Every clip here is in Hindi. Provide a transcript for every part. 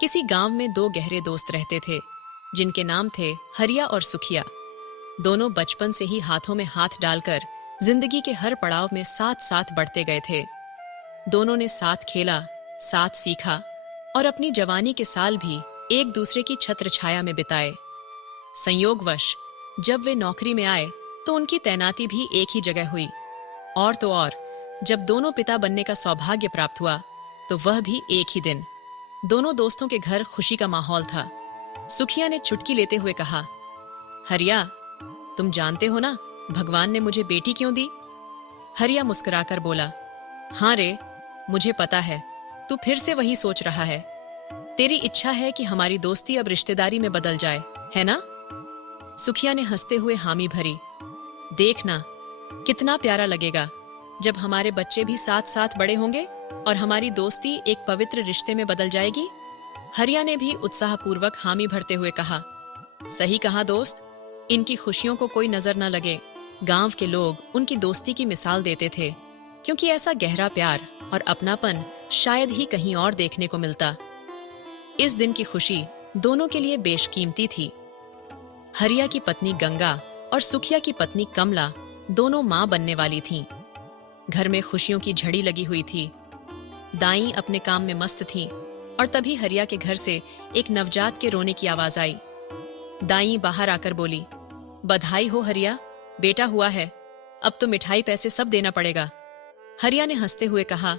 किसी गांव में दो गहरे दोस्त रहते थे जिनके नाम थे हरिया और सुखिया। दोनों बचपन से ही हाथों में हाथ डालकर जिंदगी के हर पड़ाव में साथ साथ बढ़ते गए थे। दोनों ने साथ खेला, साथ सीखा और अपनी जवानी के साल भी एक दूसरे की छत्र छाया में बिताए। संयोगवश जब वे नौकरी में आए तो उनकी तैनाती भी एक ही जगह हुई। और तो और जब दोनों पिता बनने का सौभाग्य प्राप्त हुआ तो वह भी एक ही दिन। दोनों दोस्तों के घर खुशी का माहौल था। सुखिया ने चुटकी लेते हुए कहा, हरिया, तुम जानते हो ना भगवान ने मुझे बेटी क्यों दी? हरिया मुस्कुराकर बोला, हाँ रे, मुझे पता है। तू फिर से वही सोच रहा है। तेरी इच्छा है कि हमारी दोस्ती अब रिश्तेदारी में बदल जाए, है ना? सुखिया ने हंसते हुए हामी भरी। देखना कितना प्यारा लगेगा जब हमारे बच्चे भी साथ साथ बड़े होंगे और हमारी दोस्ती एक पवित्र रिश्ते में बदल जाएगी। हरिया ने भी उत्साहपूर्वक हामी भरते हुए कहा, सही कहा दोस्त, इनकी खुशियों को कोई नजर न लगे। गांव के लोग उनकी दोस्ती की मिसाल देते थे, क्योंकि ऐसा गहरा प्यार और अपनापन शायद ही कहीं और देखने को मिलता। इस दिन की खुशी दोनों के लिए बेशकीमती थी। हरिया की पत्नी गंगा और सुखिया की पत्नी कमला दोनों मां बनने वाली थीं। घर में खुशियों की झड़ी लगी हुई थी। दाई अपने काम में मस्त थी और तभी हरिया के घर से एक नवजात के रोने की आवाज आई। दाई बाहर आकर बोली, बधाई हो हरिया, बेटा हुआ है। अब तो मिठाई पैसे सब देना पड़ेगा। हरिया ने हंसते हुए कहा,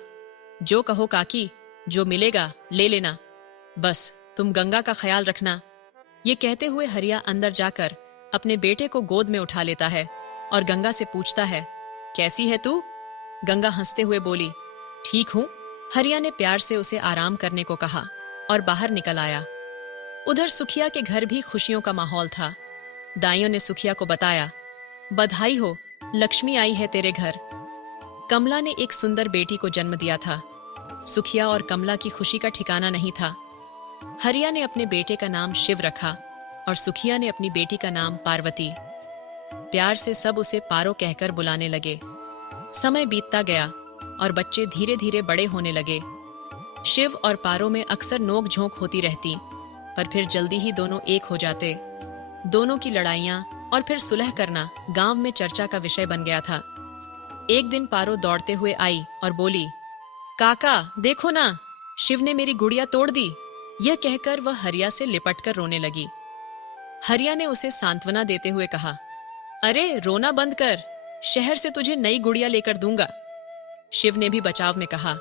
जो कहो काकी, जो मिलेगा ले लेना, बस तुम गंगा का ख्याल रखना। ये कहते हुए हरिया अंदर जाकर अपने बेटे को गोद में उठा लेता है और गंगा से पूछता है, कैसी है तू? गंगा हंसते हुए बोली, ठीक हूं। हरिया ने प्यार से उसे आराम करने को कहा और बाहर निकल आया। उधर सुखिया के घर भी खुशियों का माहौल था। दाइयों ने सुखिया को बताया, बधाई हो, लक्ष्मी आई है तेरे घर। कमला ने एक सुंदर बेटी को जन्म दिया था। सुखिया और कमला की खुशी का ठिकाना नहीं था। हरिया ने अपने बेटे का नाम शिव रखा और सुखिया ने अपनी बेटी का नाम पार्वती। प्यार से सब उसे पारो कहकर बुलाने लगे। समय बीतता गया और बच्चे धीरे धीरे बड़े होने लगे। शिव और पारो में अक्सर नोक झोंक होती रहती, पर फिर जल्दी ही दोनों एक हो जाते। दोनों की लड़ाइयां और फिर सुलह करना गांव में चर्चा का विषय बन गया था। एक दिन पारो दौड़ते हुए आई और बोली, काका देखो ना, शिव ने मेरी गुड़िया तोड़ दी। यह कहकर वह हरिया से लिपटकर रोने लगी। हरिया ने उसे सांत्वना देते हुए कहा, अरे रोना बंद कर, शहर से तुझे नई गुड़िया लेकर दूंगा। शिव ने भी बचाव में कहा,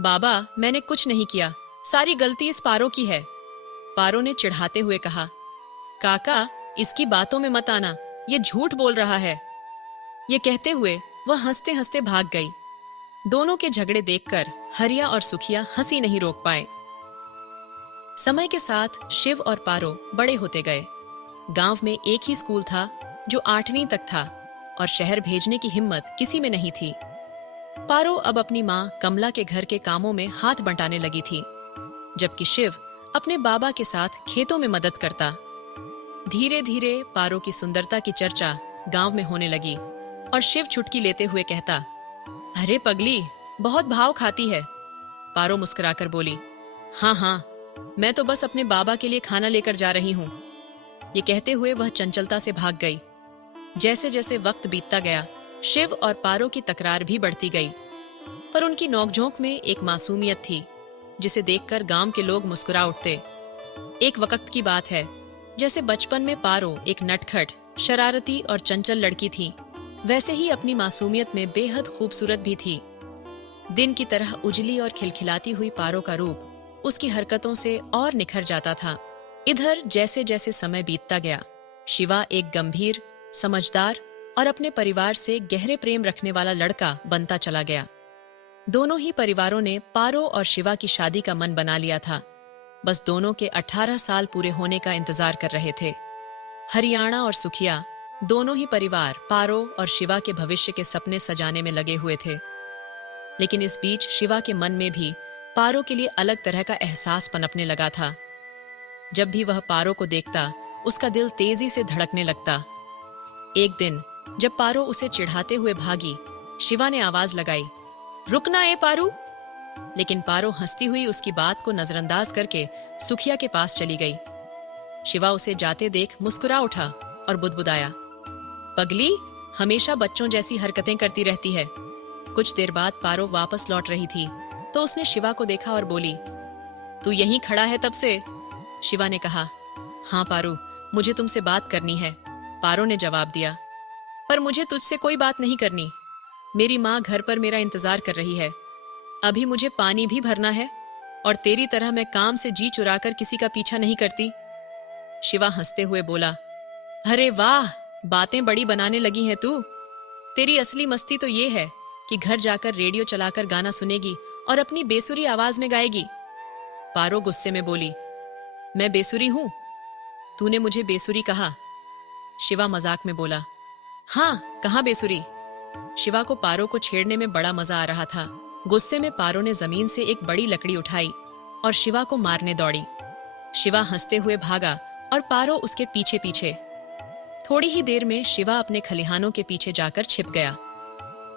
बाबा मैंने कुछ नहीं किया, सारी गलती इस पारो की है। पारो ने चिढ़ाते हुए कहा, काका इसकी बातों में मत आना, ये झूठ बोल रहा है। ये कहते हुए वह हंसते हंसते भाग गई। दोनों के झगड़े देखकर हरिया और सुखिया हंसी नहीं रोक पाए। समय के साथ शिव और पारो बड़े होते गए। गांव में एक ही स्कूल था जो 8वीं तक था और शहर भेजने की हिम्मत किसी में नहीं थी। पारो अब अपनी मां कमला के घर के कामों में हाथ बंटाने लगी थी, जबकि शिव अपने बाबा के साथ खेतों में मदद करता। धीरे धीरे पारो की सुंदरता की चर्चा गांव में होने लगी और शिव चुटकी लेते हुए कहता, अरे पगली, बहुत भाव खाती है। पारो मुस्कुराकर बोली, हाँ हाँ, मैं तो बस अपने बाबा के लिए खाना लेकर जा रही हूँ। ये कहते हुए वह चंचलता से भाग गई। जैसे जैसे वक्त बीतता गया, शिव और पारो की तकरार भी बढ़ती गई, पर उनकी नोकझोंक में एक मासूमियत थी जिसे देखकर गांव के लोग मुस्कुरा उठते। एक वक्त की बात है, जैसे बचपन में पारो एक नटखट, शरारती और चंचल लड़की थी, वैसे ही अपनी मासूमियत में बेहद खूबसूरत भी थी। दिन की तरह उजली और खिलखिलाती हुई पारो का रूप उसकी हरकतों से और निखर जाता था। इधर जैसे जैसे समय बीतता गया, शिवा एक गंभीर, समझदार और अपने परिवार से गहरे प्रेम रखने वाला लड़का बनता चला गया। दोनों ही परिवारों ने पारो और शिवा की शादी का मन बना लिया था। बस दोनों के 18 साल पूरे होने का इंतजार कर रहे थे। हरियाणा और सुखिया दोनों ही परिवार पारो और शिवा के भविष्य के सपने सजाने में लगे हुए थे। लेकिन इस बीच शिवा के मन में भी पारो के लिए अलग तरह का एहसास पनपने लगा था। जब भी वह पारो को देखता, उसका दिल तेजी से धड़कने लगता। एक दिन जब पारो उसे चिढ़ाते हुए भागी, शिवा ने आवाज लगाई, रुकना ए पारू। लेकिन पारो हंसती हुई उसकी बात को नजरअंदाज करके सुखिया के पास चली गई। शिवा उसे जाते देख मुस्कुरा उठा और बुदबुदाया, पगली, हमेशा बच्चों जैसी हरकतें करती रहती है। कुछ देर बाद पारो वापस लौट रही थी तो उसने शिवा को देखा और बोली, तू यहीं खड़ा है तब से? शिवा ने कहा, हाँ पारो, मुझे तुमसे बात करनी है। पारो ने जवाब दिया, पर मुझे तुझसे कोई बात नहीं करनी। मेरी माँ घर पर मेरा इंतजार कर रही है। अभी मुझे पानी भी भरना है और तेरी तरह मैं काम से जी चुराकर किसी का पीछा नहीं करती। शिवा हंसते हुए बोला, अरे वाह, बातें बड़ी बनाने लगी हैं तू। तेरी असली मस्ती तो ये है कि घर जाकर रेडियो चलाकर गाना सुनेगी और अपनी बेसुरी आवाज में गाएगी। पारो गुस्से में बोली, मैं बेसुरी हूं? तूने मुझे बेसुरी कहा। शिवा मजाक में बोला, हाँ, कहाँ बेसुरी? शिवा को पारो को छेड़ने में बड़ा मजा आ रहा था। गुस्से में पारो ने जमीन से एक बड़ी लकड़ी उठाई और शिवा को मारने दौड़ी। शिवा हंसते हुए भागा और पारो उसके पीछे पीछे। थोड़ी ही देर में शिवा अपने खलिहानों के पीछे जाकर छिप गया।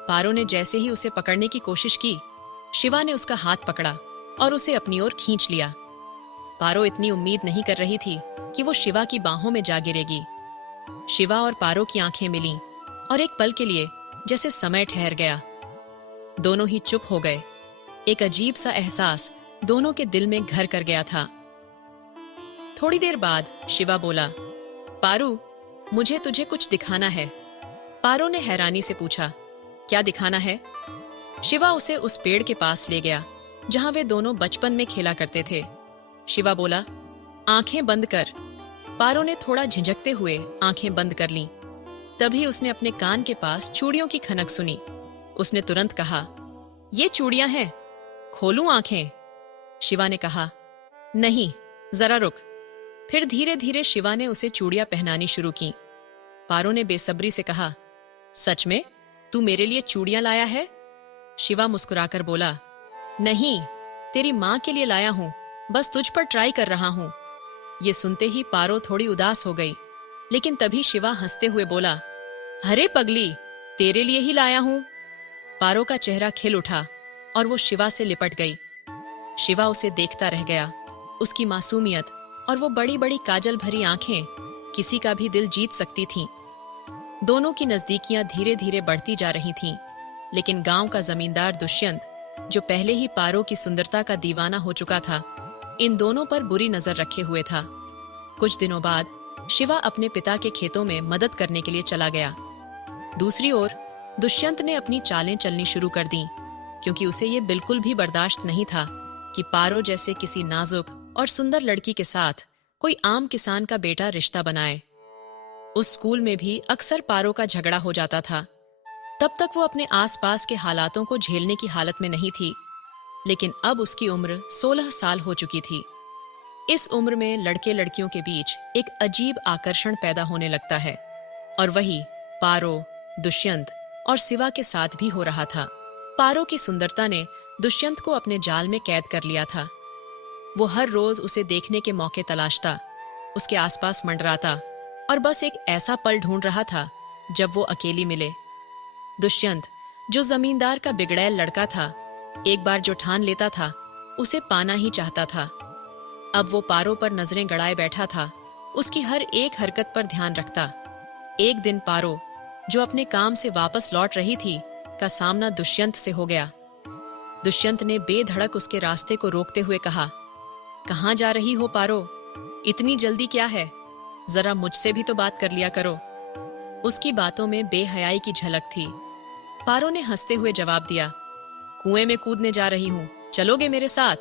पारो ने जैसे ही उसे पकड़ने की कोशिश की, शिवा ने उसका हाथ पकड़ा और उसे अपनी ओर खींच लिया। पारो इतनी उम्मीद नहीं कर रही थी कि वो शिवा की बाहों में जा गिरेगी। शिवा और पारो की आंखें मिलीं और एक पल के लिए जैसे समय ठहर गया। दोनों ही चुप हो गए। एक अजीब सा एहसास दोनों के दिल में घर कर गया था। थोड़ी देर बाद शिवा बोला, पारू, मुझे तुझे कुछ दिखाना है। पारो ने हैरानी से पूछा, क्या दिखाना है? शिवा उसे उस पेड़ के पास ले गया जहां वे दोनों बचपन में खेला करते थे। शिवा बोला, आंखें बंद कर। पारो ने थोड़ा झिझकते हुए आंखें बंद कर लीं। तभी उसने अपने कान के पास चूड़ियों की खनक सुनी। उसने तुरंत कहा, ये चूड़ियां हैं, खोलूं आंखें? शिवा ने कहा, नहीं, जरा रुक। फिर धीरे धीरे शिवा ने उसे चूड़ियां पहनानी शुरू की। पारो ने बेसब्री से कहा, सच में तू मेरे लिए चूड़ियां लाया है? शिवा मुस्कुराकर बोला, नहीं, तेरी मां के लिए लाया हूं, बस तुझ पर ट्राई कर रहा हूं। ये सुनते ही पारो थोड़ी उदास हो गई, लेकिन तभी शिवा हंसते हुए बोला, अरे पगली, तेरे लिए ही लाया हूं। पारो का चेहरा खिल उठा और वो शिवा से लिपट गई। शिवा उसे देखता रह गया। उसकी मासूमियत और वो बड़ी बड़ी काजल भरी आंखें किसी का भी दिल जीत सकती थीं। दोनों की नजदीकियां धीरे धीरे बढ़ती जा रही थीं, लेकिन गांव का जमींदार दुष्यंत, जो पहले ही पारो की सुंदरता का दीवाना हो चुका था, इन दोनों पर बुरी नजर रखे हुए था। कुछ दिनों बाद शिवा अपने पिता के खेतों में मदद करने के लिए चला गया। दूसरी ओर दुष्यंत ने अपनी चालें चलनी शुरू कर दी, क्योंकि उसे ये बिल्कुल भी बर्दाश्त नहीं था कि पारो जैसे किसी नाजुक और सुंदर लड़की के साथ कोई आम किसान का बेटा रिश्ता बनाए। उस स्कूल में भी अक्सर पारो का झगड़ा हो जाता था। तब तक वो अपने आसपास के हालातों को झेलने की हालत में नहीं थी, लेकिन अब उसकी उम्र 16 साल हो चुकी थी। इस उम्र में लड़के लड़कियों के बीच एक अजीब आकर्षण पैदा होने लगता है, और वही पारो, दुष्यंत और शिवा के साथ भी हो रहा था। पारो की सुंदरता ने दुष्यंत को अपने जाल में कैद कर लिया था। वो हर रोज उसे देखने के मौके तलाशता, उसके आसपास मंडराता और बस एक ऐसा पल ढूंढ रहा था जब वो अकेली मिले। दुष्यंत, जो जमींदार का बिगड़ैल लड़का था, एक बार जो ठान लेता था उसे पाना ही चाहता था। अब वो पारो पर नजरें गड़ाए बैठा था, उसकी हर एक हरकत पर ध्यान रखता। एक दिन पारो, जो अपने काम से वापस लौट रही थी, का सामना दुष्यंत से हो गया। दुष्यंत ने बेधड़क उसके रास्ते को रोकते हुए कहा, कहाँ जा रही हो पारो? इतनी जल्दी क्या है? जरा मुझसे भी तो बात कर लिया करो। उसकी बातों में बेहयाई की झलक थी। पारो ने हंसते हुए जवाब दिया, कुएं में कूदने जा रही हूं, चलोगे मेरे साथ?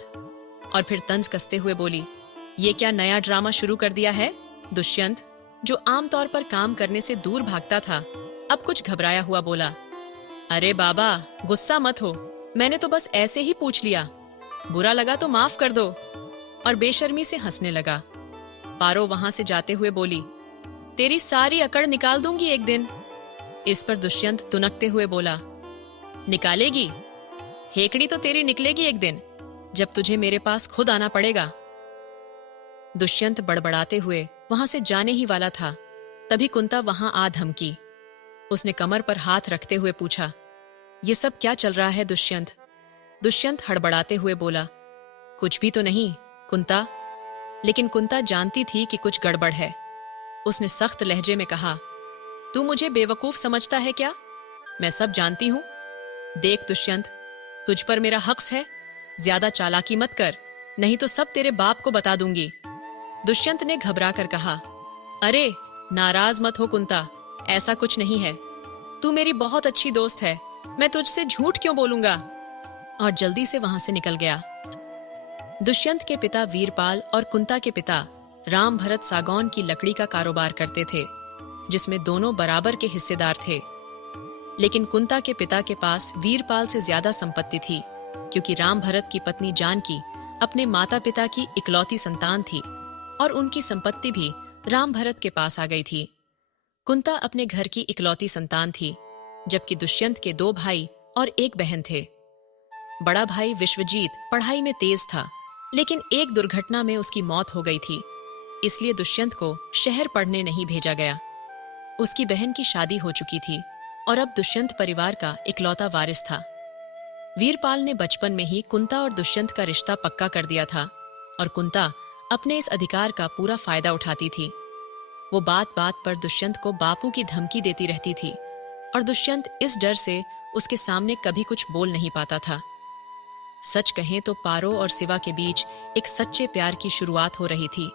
और फिर तंज कसते हुए बोली, ये क्या नया ड्रामा शुरू कर दिया है? दुष्यंत, जो आमतौर पर काम करने से दूर भागता था, अब कुछ घबराया हुआ बोला, अरे बाबा, गुस्सा मत हो, मैंने तो बस ऐसे ही पूछ लिया, बुरा लगा तो माफ कर दो। और बेशर्मी से हंसने लगा। पारो वहां से जाते हुए बोली, तेरी सारी अकड़ निकाल दूंगी एक दिन। इस पर दुष्यंत तुनकते हुए बोला, निकालेगी? हेकड़ी तो तेरी निकलेगी एक दिन, जब तुझे मेरे पास खुद आना पड़ेगा। दुष्यंत बड़बड़ाते हुए वहां से जाने ही वाला था, तभी कुंता वहां आ धमकी। उसने कमर पर हाथ रखते हुए पूछा, ये सब क्या चल रहा है दुष्यंत? दुष्यंत हड़बड़ाते हुए बोला, कुछ भी तो नहीं कुंता। लेकिन कुंता जानती थी कि कुछ गड़बड़ है। उसने सख्त लहजे में कहा, तू मुझे बेवकूफ समझता है क्या? मैं सब जानती हूं। देख दुष्यंत, तुझ पर मेरा हक है। ज्यादा चालाकी मत कर, नहीं तो सब तेरे बाप को बता दूंगी। दुष्यंत ने घबरा कर कहा, अरे नाराज मत हो कुंता, ऐसा कुछ नहीं है। तू मेरी बहुत अच्छी दोस्त है, मैं तुझसे झूठ क्यों बोलूंगा? और जल्दी से वहां से निकल गया। दुष्यंत के पिता वीरपाल और कुंता के पिता राम भरत सागौन की लकड़ी का कारोबार करते थे, जिसमें दोनों बराबर के हिस्सेदार थे। लेकिन कुंता के पिता के पास वीरपाल से ज्यादा संपत्ति थी, क्योंकि राम भरत की पत्नी जानकी अपने माता पिता की इकलौती संतान थी और उनकी संपत्ति भी राम भरत के पास आ गई थी। कुंता अपने घर की इकलौती संतान थी, जबकि दुष्यंत के 2 भाई और 1 बहन थे। बड़ा भाई विश्वजीत पढ़ाई में तेज था, लेकिन एक दुर्घटना में उसकी मौत हो गई थी, इसलिए दुष्यंत को शहर पढ़ने नहीं भेजा गया। उसकी बहन की शादी हो चुकी थी और अब दुष्यंत परिवार का इकलौता वारिस था। वीरपाल ने बचपन में ही कुंता और दुष्यंत का रिश्ता पक्का कर दिया था और कुंता अपने इस अधिकार का पूरा फायदा उठाती थी। वो बात बात पर दुष्यंत को बापू की धमकी देती रहती थी और दुष्यंत इस डर से उसके सामने कभी कुछ बोल नहीं पाता था। सच कहें तो पारो और सिवा के बीच एक सच्चे प्यार की शुरुआत हो रही थी।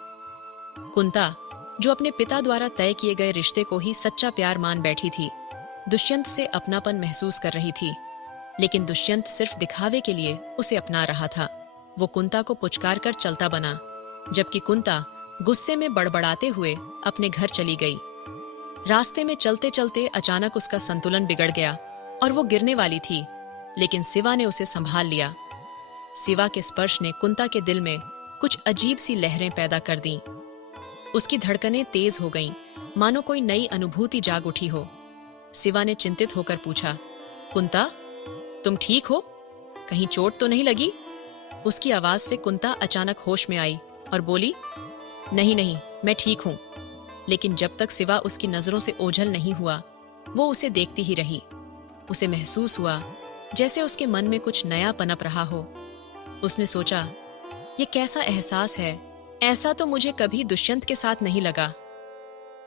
कुंता, जो अपने पिता द्वारा तय किए गए रिश्ते को ही सच्चा प्यार मान बैठी थी, दुष्यंत से अपनापन महसूस कर रही थी। लेकिन दुष्यंत सिर्फ दिखावे के लिए उसे अपना रहा था। वो कुंता को पुचकार कर चलता बना, जबकि कुंता गुस्से में बड़बड़ाते हुए अपने घर चली गई। रास्ते में चलते चलते अचानक उसका संतुलन बिगड़ गया और वो गिरने वाली थी, लेकिन सिवा ने उसे संभाल लिया। सिवा के स्पर्श ने कुंता के दिल में कुछ अजीब सी लहरें पैदा कर दी। उसकी धड़कनें तेज हो गईं, मानो कोई नई अनुभूति जाग उठी हो। सिवा ने चिंतित होकर पूछा, कुंता, तुम ठीक हो? कहीं चोट तो नहीं लगी? उसकी आवाज से कुंता अचानक होश में आई और बोली, नहीं नहीं, मैं ठीक हूं। लेकिन जब तक सिवा उसकी नजरों से ओझल नहीं हुआ, वो उसे देखती ही रही। उसे महसूस हुआ जैसे उसके मन में कुछ नया पनप रहा हो। उसने सोचा, ये कैसा एहसास है? ऐसा तो मुझे कभी दुष्यंत के साथ नहीं लगा।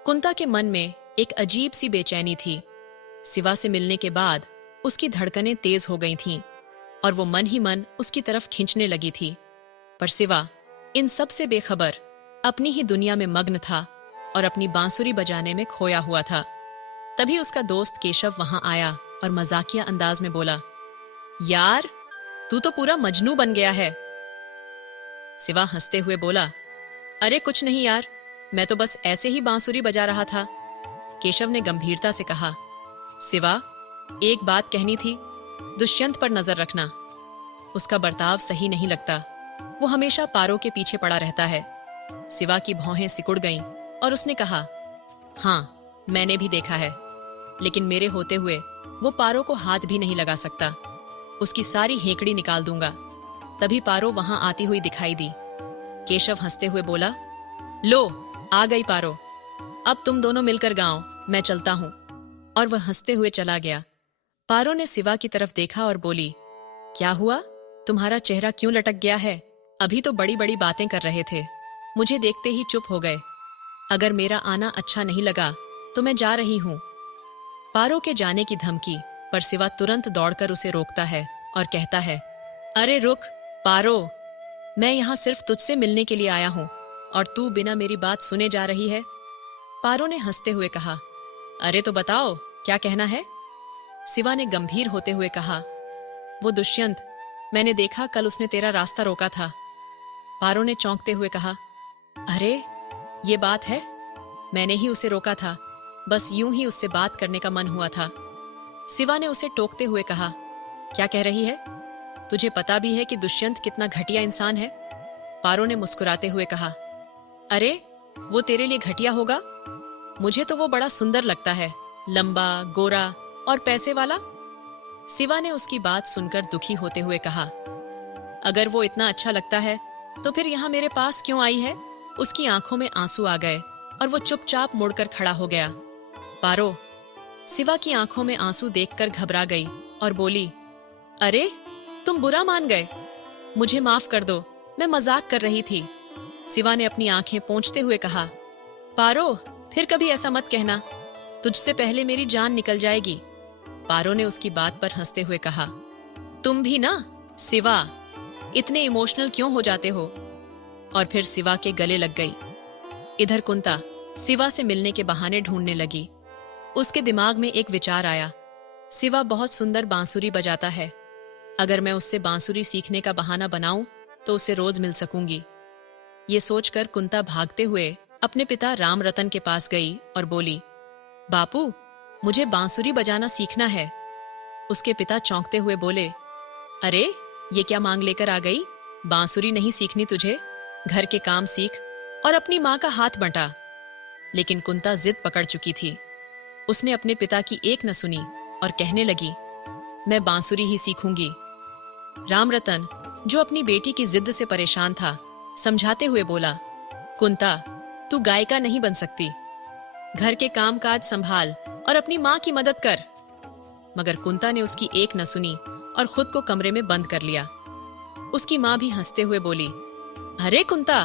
कुंता के मन में एक अजीब सी बेचैनी थी। सिवा से मिलने के बाद उसकी धड़कनें तेज हो गई थीं और वो मन ही मन उसकी तरफ खींचने लगी थी। पर सिवा इन सब से बेखबर अपनी ही दुनिया में मग्न था और अपनी बांसुरी बजाने में खोया हुआ था। तभी उसका दोस्त केशव वहां आया और मजाकिया अंदाज में बोला, यार, तू तो पूरा मजनू बन गया है। सिवा हंसते हुए बोला, अरे कुछ नहीं यार, मैं तो बस ऐसे ही बांसुरी बजा रहा था। केशव ने गंभीरता से कहा, सिवा, एक बात कहनी थी, दुष्यंत पर नजर रखना। उसका बर्ताव सही नहीं लगता। वो हमेशा पारो के पीछे पड़ा रहता है। सिवा की भौहें सिकुड़ गईं और उसने कहा, हाँ, मैंने भी देखा है, लेकिन मेरे होते हुए वो पारो को हाथ भी नहीं लगा सकता। उसकी सारी हेकड़ी निकाल दूंगा। तभी पारो वहां आती हुई दिखाई दी। केशव हंसते हुए बोला, लो, आ गई पारो। अब तुम दोनों मिलकर गाओ, मैं चलता हूं। और वह हंसते हुए चला गया। पारो ने सिवा की तरफ देखा और बोली, क्या हुआ? तुम्हारा चेहरा क्यों लटक गया है? अभी तो बड़ी बड़ी बातें कर रहे थे, मुझे देखते ही चुप हो गए। अगर मेरा आना अच्छा नहीं लगा तो मैं जा रही हूं। पारो के जाने की धमकी पर सिवा तुरंत दौड़कर उसे रोकता है और कहता है, अरे रुक पारो, मैं यहाँ सिर्फ तुझसे मिलने के लिए आया हूं और तू बिना मेरी बात सुने जा रही है। पारो ने हंसते हुए कहा, अरे तो बताओ, क्या कहना है? सिवा ने गंभीर होते हुए कहा, वो दुष्यंत, मैंने देखा कल उसने तेरा रास्ता रोका था। पारो ने चौंकते हुए कहा, अरे ये बात है? मैंने ही उसे रोका था, बस यूं ही उससे बात करने का मन हुआ था। सिवा ने उसे टोकते हुए कहा, क्या कह रही है? तुझे पता भी है कि दुष्यंत कितना घटिया इंसान है? पारो ने मुस्कुराते हुए कहा, अरे वो तेरे लिए घटिया होगा? मुझे तो वो बड़ा सुंदर लगता है, लंबा, गोरा और पैसे वाला। सिवा ने उसकी बात सुनकर दुखी होते हुए कहा, अगर वो इतना अच्छा लगता है तो फिर यहाँ मेरे पास क्यों आई है? उसकी आंखों में आंसू आ गए और वो चुपचाप मुड़कर खड़ा हो गया। पारो सिवा की आंखों में आंसू देखकर घबरा गई और बोली, अरे तुम बुरा मान गए। मुझे माफ कर दो, मैं मजाक कर रही थी। शिवा ने अपनी आंखें पोंछते हुए कहा। पारो, फिर कभी ऐसा मत कहना, तुझसे पहले मेरी जान निकल जाएगी। पारो ने उसकी बात पर हंसते हुए कहा। तुम भी ना शिवा, इतने इमोशनल क्यों हो जाते हो? और फिर शिवा के गले लग गई। इधर कुंता शिवा से मिलने के बहाने ढूंढने लगी। उसके दिमाग में एक विचार आया। शिवा बहुत सुंदर बांसुरी बजाता है, अगर मैं उससे बांसुरी सीखने का बहाना बनाऊं तो उससे रोज मिल सकूंगी। ये सोचकर कुंता भागते हुए अपने पिता राम रतन के पास गई और बोली, बापू, मुझे बांसुरी बजाना सीखना है। उसके पिता चौंकते हुए बोले, अरे ये क्या मांग लेकर आ गई? बांसुरी नहीं सीखनी तुझे, घर के काम सीख और अपनी माँ का हाथ बंटा। लेकिन कुंता जिद पकड़ चुकी थी। उसने अपने पिता की एक न सुनी और कहने लगी, मैं बांसुरी ही सीखूंगी। राम रतन, जो अपनी बेटी की जिद से परेशान था, समझाते हुए बोला, कुंता, तू गायिका नहीं बन सकती। घर के काम काज संभाल और अपनी माँ की मदद कर। मगर कुंता ने उसकी एक न सुनी और खुद को कमरे में बंद कर लिया। उसकी माँ भी हंसते हुए बोली, अरे कुंता,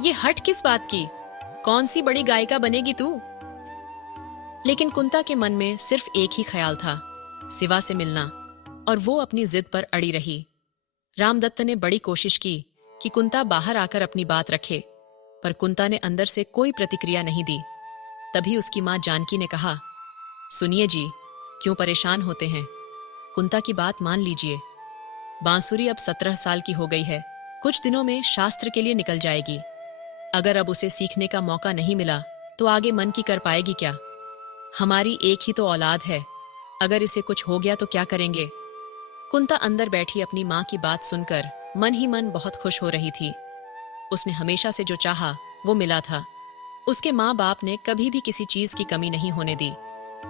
ये हट किस बात की? कौन सी बड़ी गायिका बनेगी तू? लेकिन कुंता के मन में सिर्फ एक ही ख्याल था, शिवा से मिलना, और वो अपनी जिद पर अड़ी रही। रामदत्त ने बड़ी कोशिश की कि कुंता बाहर आकर अपनी बात रखे, पर कुंता ने अंदर से कोई प्रतिक्रिया नहीं दी। तभी उसकी माँ जानकी ने कहा, सुनिए जी, क्यों परेशान होते हैं? कुंता की बात मान लीजिए। बांसुरी अब 17 साल की हो गई है, कुछ दिनों में शास्त्र के लिए निकल जाएगी। अगर अब उसे सीखने का मौका नहीं मिला तो आगे मन की कर पाएगी क्या? हमारी एक ही तो औलाद है, अगर इसे कुछ हो गया तो क्या करेंगे? कुंता अंदर बैठी अपनी माँ की बात सुनकर मन ही मन बहुत खुश हो रही थी। उसने हमेशा से जो चाहा वो मिला था। उसके माँ बाप ने कभी भी किसी चीज की कमी नहीं होने दी।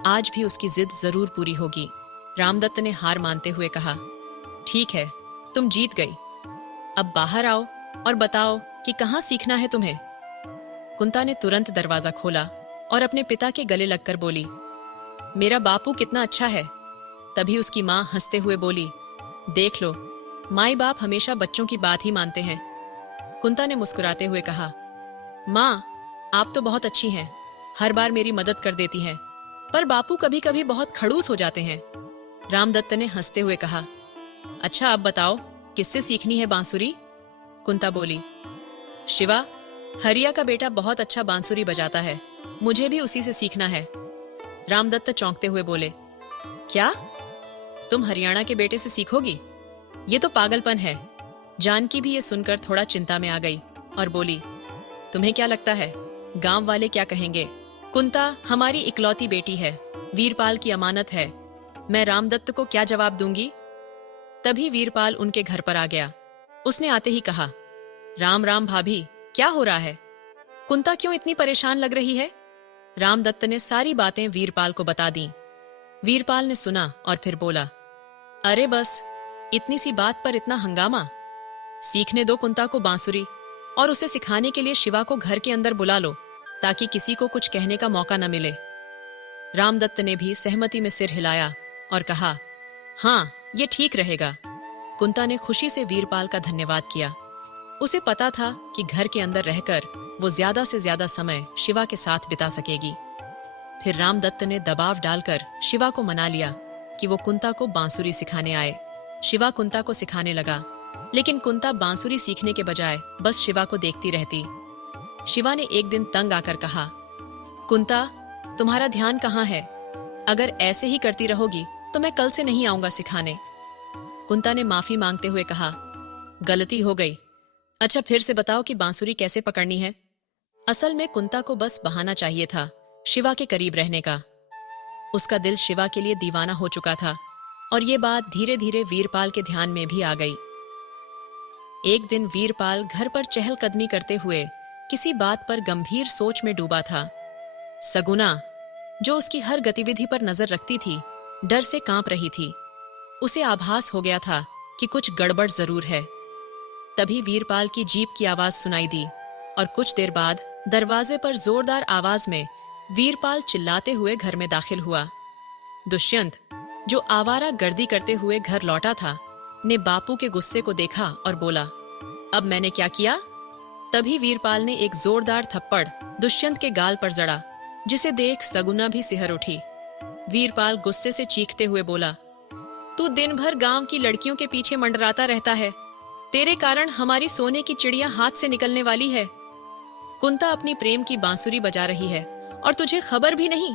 आज भी उसकी जिद जरूर पूरी होगी। रामदत्त ने हार मानते हुए कहा, ठीक है, तुम जीत गई। अब बाहर आओ और बताओ कि कहाँ सीखना है तुम्हें? कुंता ने तुरंत दरवाजा खोला और अपने पिता के गले लगकर बोली, मेरा बापू कितना अच्छा है। तभी उसकी माँ हंसते हुए बोली, देख लो, माई बाप हमेशा बच्चों की बात ही मानते हैं। कुंता ने मुस्कुराते हुए कहा, माँ, आप तो बहुत अच्छी हैं, हर बार मेरी मदद कर देती हैं, पर बापू कभी कभी बहुत खड़ूस हो जाते हैं। रामदत्त ने हंसते हुए कहा, अच्छा अब बताओ, किससे सीखनी है बांसुरी? कुंता बोली, शिवा, हरिया का बेटा बहुत अच्छा बांसुरी बजाता है, मुझे भी उसी से सीखना है। रामदत्त चौंकते हुए बोले, क्या तुम हरियाणा के बेटे से सीखोगी? ये तो पागलपन है। जानकी भी ये सुनकर थोड़ा चिंता में आ गई और बोली, तुम्हें क्या लगता है गांव वाले क्या कहेंगे? कुंता हमारी इकलौती बेटी है, वीरपाल की अमानत है, मैं रामदत्त को क्या जवाब दूंगी? तभी वीरपाल उनके घर पर आ गया। उसने आते ही कहा, राम राम भाभी, क्या हो रहा है? कुंता क्यों इतनी परेशान लग रही है? रामदत्त ने सारी बातें वीरपाल को बता दी। वीरपाल ने सुना और फिर बोला, अरे बस, इतनी सी बात पर इतना हंगामा? सीखने दो कुंता को बांसुरी, और उसे सिखाने के लिए शिवा को घर के अंदर बुला लो, ताकि किसी को कुछ कहने का मौका न मिले। रामदत्त ने भी सहमति में सिर हिलाया और कहा, हाँ, ये ठीक रहेगा। कुंता ने खुशी से वीरपाल का धन्यवाद किया। उसे पता था कि घर के अंदर रहकर वो ज्यादा से ज्यादा समय शिवा के साथ बिता सकेगी। फिर रामदत्त ने दबाव डालकर शिवा को मना लिया कि वो कुंता को बांसुरी सिखाने आए। शिवा कुंता को सिखाने लगा, लेकिन कुंता बांसुरी सीखने के बजाय बस शिवा को देखती रहती। शिवा ने एक दिन तंग आकर कहा, कुंता, तुम्हारा ध्यान कहाँ है? अगर ऐसे ही करती रहोगी तो मैं कल से नहीं आऊंगा सिखाने। कुंता ने माफी मांगते हुए कहा, गलती हो गई। अच्छा, फिर से बताओ कि बांसुरी कैसे पकड़नी है? असल में कुंता को बस बहाना चाहिए था शिवा के करीब रहने का। उसका दिल शिवा के लिए दीवाना हो चुका था, और ये बात धीरे धीरे वीरपाल के ध्यान में भी आ गई। एक दिन वीरपाल घर पर चहलकदमी करते हुए किसी बात पर गंभीर सोच में डूबा था। सगुना, जो उसकी हर गतिविधि पर नजर रखती थी, डर से कांप रही थी। उसे आभास हो गया था कि कुछ गड़बड़ जरूर है। तभी वीरपाल की जीप की आवाज सुनाई दी, और कुछ देर बाद दरवाजे पर जोरदार आवाज में वीरपाल चिल्लाते हुए घर में दाखिल हुआ। दुष्यंत, जो आवारा गर्दी करते हुए घर लौटा था, ने बापू के गुस्से को देखा और बोला, अब मैंने क्या किया? तभी वीरपाल ने एक जोरदार थप्पड़ दुष्यंत के गाल पर जड़ा, जिसे देख सगुना भी सिहर उठी। वीरपाल गुस्से से चीखते हुए बोला, तू दिन भर गांव की लड़कियों के पीछे मंडराता रहता है। तेरे कारण हमारी सोने की चिड़िया हाथ से निकलने वाली है। कुंता अपनी प्रेम की बांसुरी बजा रही है और तुझे खबर भी नहीं।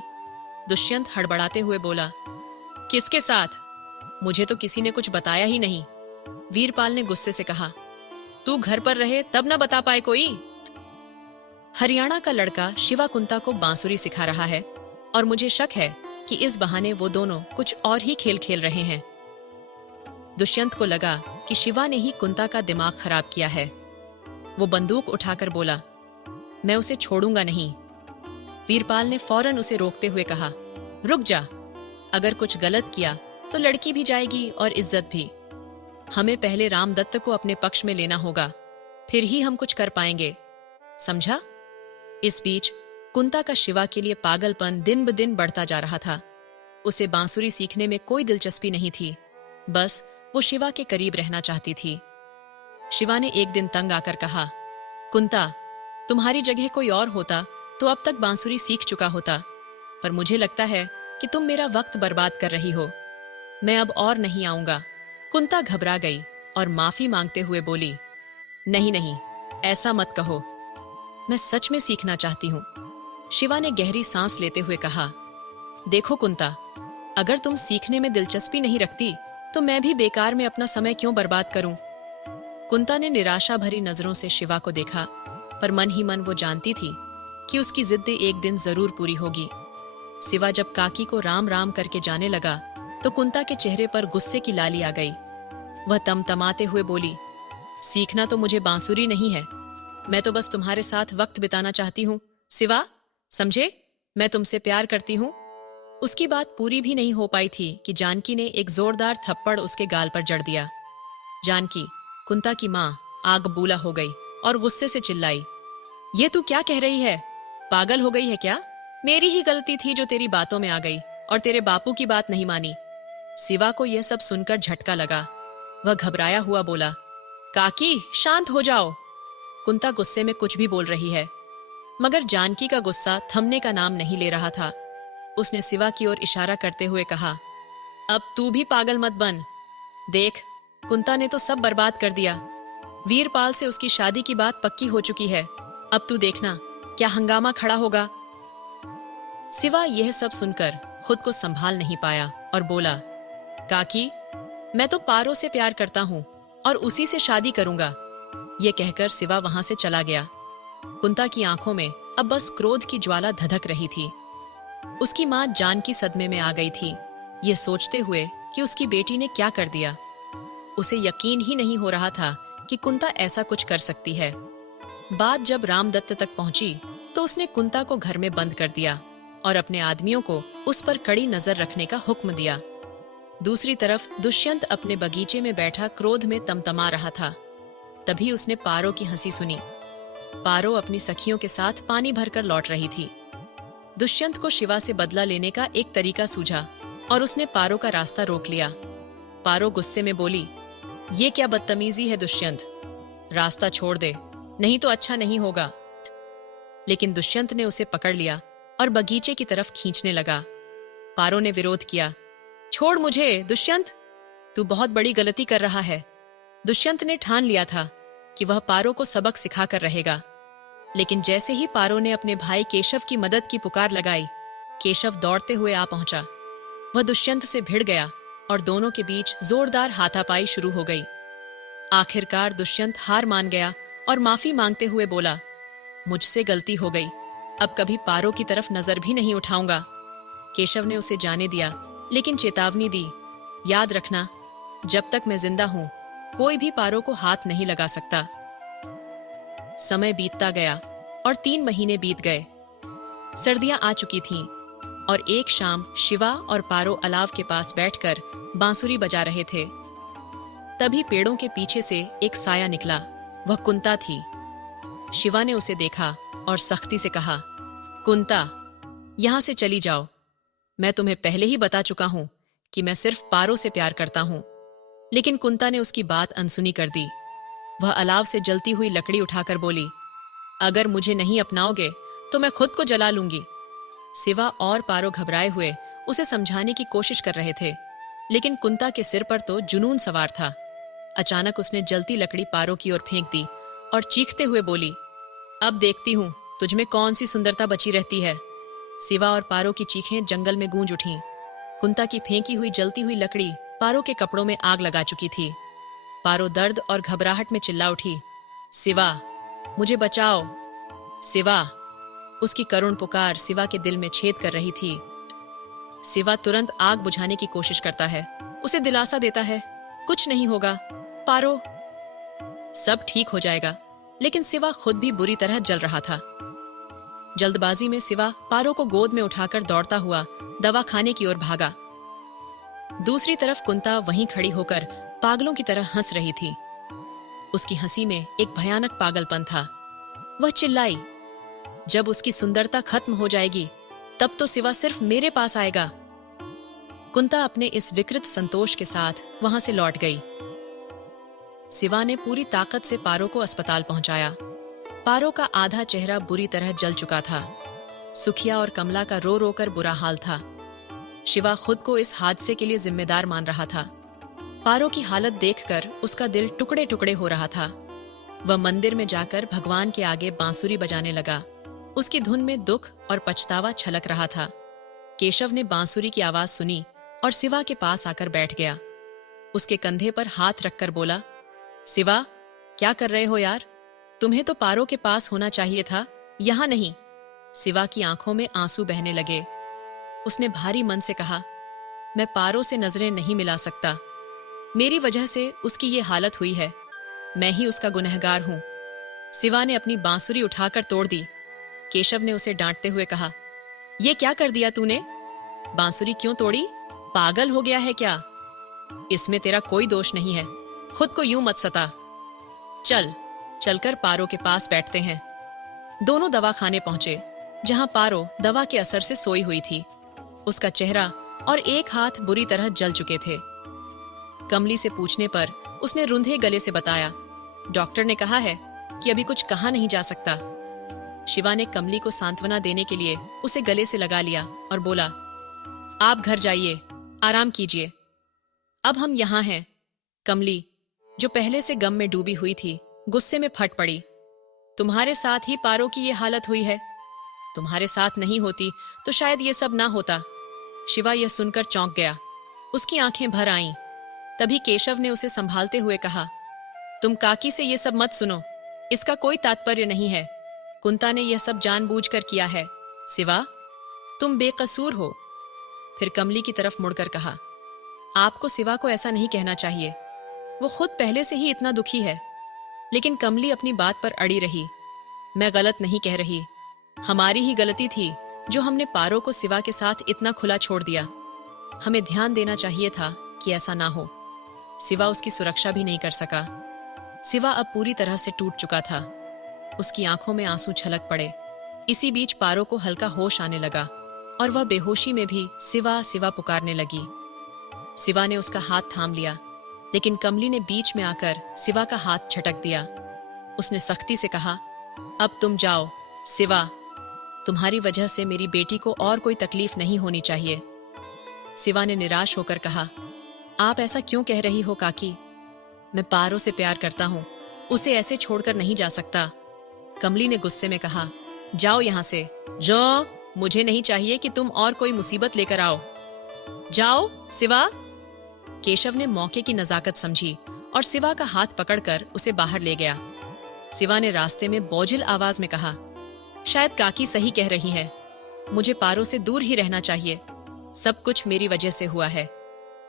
दुष्यंत हड़बड़ाते हुए बोला, किसके साथ? मुझे तो किसी ने कुछ बताया ही नहीं। वीरपाल ने गुस्से से कहा, तू घर पर रहे तब न बता पाए कोई। हरियाणा का लड़का शिवा कुंता को बांसुरी सिखा रहा है और मुझे शक है कि इस बहाने वो दोनों कुछ और ही खेल खेल रहे हैं। दुष्यंत को लगा कि शिवा ने ही कुंता का दिमाग खराब किया है। वो बंदूक उठाकर बोला, मैं उसे छोड़ूंगा नहीं। वीरपाल ने फौरन उसे रोकते हुए कहा, रुक जा। अगर कुछ गलत किया तो लड़की भी जाएगी और इज्जत भी। हमें पहले रामदत्त को अपने पक्ष में लेना होगा, फिर ही हम कुछ कर पाएंगे, समझा? इस बीच कुंता का शिवा के लिए पागलपन दिन ब दिन बढ़ता जा रहा था। उसे बांसुरी सीखने में कोई दिलचस्पी नहीं थी, बस वो शिवा के करीब रहना चाहती थी। शिवा ने एक दिन तंग आकर कहा, कुंता, तुम्हारी जगह कोई और होता तो अब तक बांसुरी सीख चुका होता, पर मुझे लगता है कि तुम मेरा वक्त बर्बाद कर रही हो। मैं अब और नहीं आऊंगा। कुंता घबरा गई और माफी मांगते हुए बोली, नहीं नहीं, ऐसा मत कहो, मैं सच में सीखना चाहती हूँ। शिवा ने गहरी सांस लेते हुए कहा, देखो कुंता, अगर तुम सीखने में दिलचस्पी नहीं रखती तो मैं भी बेकार में अपना समय क्यों बर्बाद करूं? कुंता ने निराशा भरी नजरों से शिवा को देखा, पर मन ही मन वो जानती थी कि उसकी जिद एक दिन जरूर पूरी होगी। शिवा जब काकी को राम राम करके जाने लगा तो कुंता के चेहरे पर गुस्से की लाली आ गई। वह तमतमाते हुए बोली, सीखना तो मुझे बांसुरी नहीं है, मैं तो बस तुम्हारे साथ वक्त बिताना चाहती हूँ। शिवा, समझे, मैं तुमसे प्यार करती हूँ। उसकी बात पूरी भी नहीं हो पाई थी कि जानकी ने एक जोरदार थप्पड़ उसके गाल पर जड़ दिया। जानकी, कुंता की माँ, आग बूला हो गई और गुस्से से चिल्लाई, ये तू क्या कह रही है? पागल हो गई है क्या? मेरी ही गलती थी जो तेरी बातों में आ गई और तेरे बापू की बात नहीं मानी। शिवा को यह सब सुनकर झटका लगा। वह घबराया हुआ बोला, काकी, शांत हो जाओ। कुंता गुस्से में कुछ भी बोल रही है, मगर जानकी का गुस्सा थमने का नाम नहीं ले रहा था। उसने शिवा की ओर इशारा करते हुए कहा, अब तू भी पागल मत बन। देख, कुंता ने तो सब बर्बाद कर दिया। वीरपाल से उसकी शादी की बात पक्की हो चुकी है। अब तू देखना क्या हंगामा खड़ा होगा। शिवा यह सब सुनकर खुद को संभाल नहीं पाया और बोला, काकी, मैं तो पारो से प्यार करता हूं और उसी से शादी करूंगा। यह कहकर शिवा वहां से चला गया। कुंता की आंखों में अब बस क्रोध की ज्वाला धधक रही थी। उसकी मां जानकी सदमे में आ गई थी, ये सोचते हुए कि उसकी बेटी ने क्या कर दिया। उसे यकीन ही नहीं हो रहा था कि कुंता ऐसा कुछ कर सकती है। बात जब रामदत्त तक पहुंची तो उसने कुंता को घर में बंद कर दिया और अपने आदमियों को उस पर कड़ी नजर रखने का हुक्म दिया। दूसरी तरफ दुष्यंत अपने बगीचे में बैठा क्रोध में तमतमा रहा था। तभी उसने पारो की हंसी सुनी। पारो अपनी सखियों के साथ पानी भरकर लौट रही थी। दुष्यंत को शिवा से बदला लेने का एक तरीका सूझा और उसने पारो का रास्ता रोक लिया। पारो गुस्से में बोली, ये क्या बदतमीजी है दुष्यंत, रास्ता छोड़ दे, नहीं तो अच्छा नहीं होगा। लेकिन दुष्यंत ने उसे पकड़ लिया और बगीचे की तरफ खींचने लगा। पारो ने विरोध किया, छोड़ मुझे दुष्यंत, तू बहुत बड़ी गलती कर रहा है। दुष्यंत ने ठान लिया था कि वह पारो को सबक सिखाकर रहेगा, लेकिन जैसे ही पारो ने अपने भाई केशव की मदद की पुकार लगाई, केशव दौड़ते हुए आ पहुंचा। वह दुष्यंत से भिड़ गया और दोनों के बीच जोरदार हाथापाई शुरू हो गई। आखिरकार दुष्यंत हार मान गया और माफी मांगते हुए बोला, मुझसे गलती हो गई, अब कभी पारो की तरफ नजर भी नहीं उठाऊंगा। केशव ने उसे जाने दिया, लेकिन चेतावनी दी, याद रखना, जब तक मैं जिंदा हूं कोई भी पारो को हाथ नहीं लगा सकता। समय बीतता गया और 3 महीने बीत गए। सर्दियां आ चुकी थीं और एक शाम शिवा और पारो अलाव के पास बैठकर बांसुरी बजा रहे थे। तभी पेड़ों के पीछे से एक साया निकला। वह कुंता थी। शिवा ने उसे देखा और सख्ती से कहा, कुंता, यहां से चली जाओ। मैं तुम्हें पहले ही बता चुका हूं कि मैं सिर्फ पारो से प्यार करता हूं, लेकिन कुंता ने उसकी बात अनसुनी कर दी। वह अलाव से जलती हुई लकड़ी उठाकर बोली, अगर मुझे नहीं अपनाओगे तो मैं खुद को जला लूंगी। सिवा और पारो घबराए हुए उसे समझाने की कोशिश कर रहे थे, लेकिन कुंता के सिर पर तो जुनून सवार था। अचानक उसने जलती लकड़ी पारो की ओर फेंक दी और चीखते हुए बोली, अब देखती हूं तुझमें कौन सी सुंदरता बची रहती है। सिवा और पारो की चीखें जंगल में गूंज उठीं। कुंता की फेंकी हुई जलती हुई लकड़ी पारो के कपड़ों में आग लगा चुकी थी। पारो दर्द और घबराहट में चिल्ला उठी, सिवा, मुझे बचाओ। सिवा। उसकी करुण पुकार सिवा के दिल में छेद कर रही थी। सिवा तुरंत आग बुझाने की कोशिश करता है, उसे दिलासा देता है, कुछ नहीं होगा पारो, सब ठीक हो जाएगा। लेकिन सिवा खुद भी बुरी तरह जल रहा था। जल्दबाजी में सिवा पारो को गोद में उठाकर दौड़ता हुआ दवा खाने की ओर भागा। दूसरी तरफ कुंता वहीं खड़ी होकर पागलों की तरह हंस रही थी। उसकी हंसी में एक भयानक पागलपन था। वह चिल्लाई, जब उसकी सुंदरता खत्म हो जाएगी तब तो सिवा सिर्फ मेरे पास आएगा। कुंता अपने इस विकृत संतोष के साथ वहां से लौट गई। सिवा ने पूरी ताकत से पारो को अस्पताल पहुंचाया। पारो का आधा चेहरा बुरी तरह जल चुका था। सुखिया और कमला का रो रो कर बुरा हाल था। शिवा खुद को इस हादसे के लिए जिम्मेदार मान रहा था। पारो की हालत देखकर उसका दिल टुकड़े टुकड़े हो रहा था। वह मंदिर में जाकर भगवान के आगे बांसुरी बजाने लगा। उसकी धुन में दुख और पछतावा छलक रहा था। केशव ने बांसुरी की आवाज सुनी और सिवा के पास आकर बैठ गया। उसके कंधे पर हाथ रखकर बोला, सिवा, क्या कर रहे हो यार? तुम्हें तो पारो के पास होना चाहिए था, यहां नहीं। सिवा की आंखों में आंसू बहने लगे। उसने भारी मन से कहा, मैं पारो से नजरें नहीं मिला सकता। मेरी वजह से उसकी ये हालत हुई है। मैं ही उसका गुनहगार हूं। सिवा ने अपनी बांसुरी उठाकर तोड़ दी। केशव ने उसे डांटते हुए कहा, ये क्या कर दिया तूने? बांसुरी क्यों तोड़ी? पागल हो गया है क्या? इसमें तेरा कोई दोष नहीं है। खुद को यूं मत सता। चलकर पारो के पास बैठते हैं। दोनों दवाखाने पहुंचे, जहां पारो दवा के असर से सोई हुई थी। उसका चेहरा और एक हाथ बुरी तरह जल चुके थे। कमली से पूछने पर उसने रुंधे गले से बताया, डॉक्टर ने कहा है कि अभी कुछ कहा नहीं जा सकता। शिवा ने कमली को सांत्वना देने के लिए उसे गले से लगा लिया और बोला, आप घर जाइए, आराम कीजिए। अब हम यहां हैं। कमली, जो पहले से गम में डूबी हुई थी, गुस्से में फट पड़ी। तुम्हारे साथ ही पारो की ये हालत हुई है। तुम्हारे साथ नहीं होती तो शायद ये सब ना होता। शिवा यह सुनकर चौंक गया। उसकी आंखें भर आईं। तभी केशव ने उसे संभालते हुए कहा, तुम काकी से ये सब मत सुनो, इसका कोई तात्पर्य नहीं है। कुंता ने यह सब जानबूझकर किया है। सिवा, तुम बेकसूर हो। फिर कमली की तरफ मुड़कर कहा, आपको सिवा को ऐसा नहीं कहना चाहिए। वो खुद पहले से ही इतना दुखी है। लेकिन कमली अपनी बात पर अड़ी रही। मैं गलत नहीं कह रही, हमारी ही गलती थी जो हमने पारो को सिवा के साथ इतना खुला छोड़ दिया। हमें ध्यान देना चाहिए था कि ऐसा ना हो। सिवा उसकी सुरक्षा भी नहीं कर सका। सिवा अब पूरी तरह से टूट चुका था। उसकी आंखों में आंसू छलक पड़े। इसी बीच पारो को हल्का होश आने लगा और वह बेहोशी में भी सिवा सिवा पुकारने लगी। सिवा ने उसका हाथ थाम लिया, लेकिन कमली ने बीच में आकर सिवा का हाथ झटक दिया। उसने सख्ती से कहा, अब तुम जाओ। सिवा, तुम्हारी वजह से मेरी बेटी को और कोई तकलीफ नहीं होनी चाहिए। सिवा ने निराश होकर कहा, आप ऐसा क्यों कह रही हो काकी? मैं पारो से प्यार करता हूं, उसे ऐसे छोड़कर नहीं जा सकता। कमली ने गुस्से में कहा, जाओ यहां से। जाओ, मुझे नहीं चाहिए कि तुम और कोई मुसीबत लेकर आओ। जाओ सिवा। केशव ने मौके की नजाकत समझी और सिवा का हाथ पकड़कर उसे बाहर ले गया। सिवा ने रास्ते में बोझिल आवाज में कहा, शायद काकी सही कह रही है। मुझे पारो से दूर ही रहना चाहिए। सब कुछ मेरी वजह से हुआ है।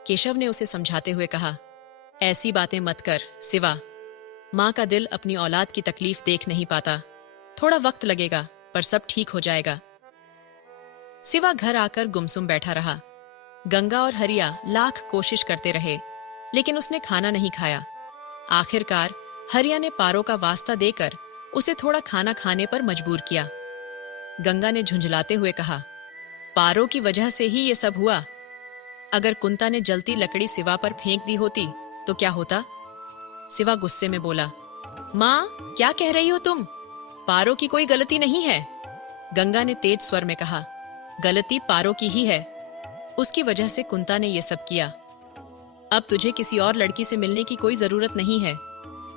केशव ने उसे समझाते हुए कहा, ऐसी बातें मत कर सिवा। माँ का दिल अपनी औलाद की तकलीफ देख नहीं पाता। थोड़ा वक्त लगेगा पर सब ठीक हो जाएगा। सिवा घर आकर गुमसुम बैठा रहा। गंगा और हरिया लाख कोशिश करते रहे, लेकिन उसने खाना नहीं खाया। आखिरकार हरिया ने पारो का वास्ता देकर उसे थोड़ा खाना खाने पर मजबूर किया। गंगा ने झुंझलाते हुए कहा, पारो की वजह से ही ये सब हुआ। अगर कुंता ने जलती लकड़ी सिवा पर फेंक दी होती तो क्या होता? शिवा गुस्से में बोला, माँ क्या कह रही हो तुम? पारो की कोई गलती नहीं है। गंगा ने तेज स्वर में कहा, गलती पारो की ही है। उसकी वजह से कुंता ने ये सब किया। अब तुझे किसी और लड़की से मिलने की कोई जरूरत नहीं है।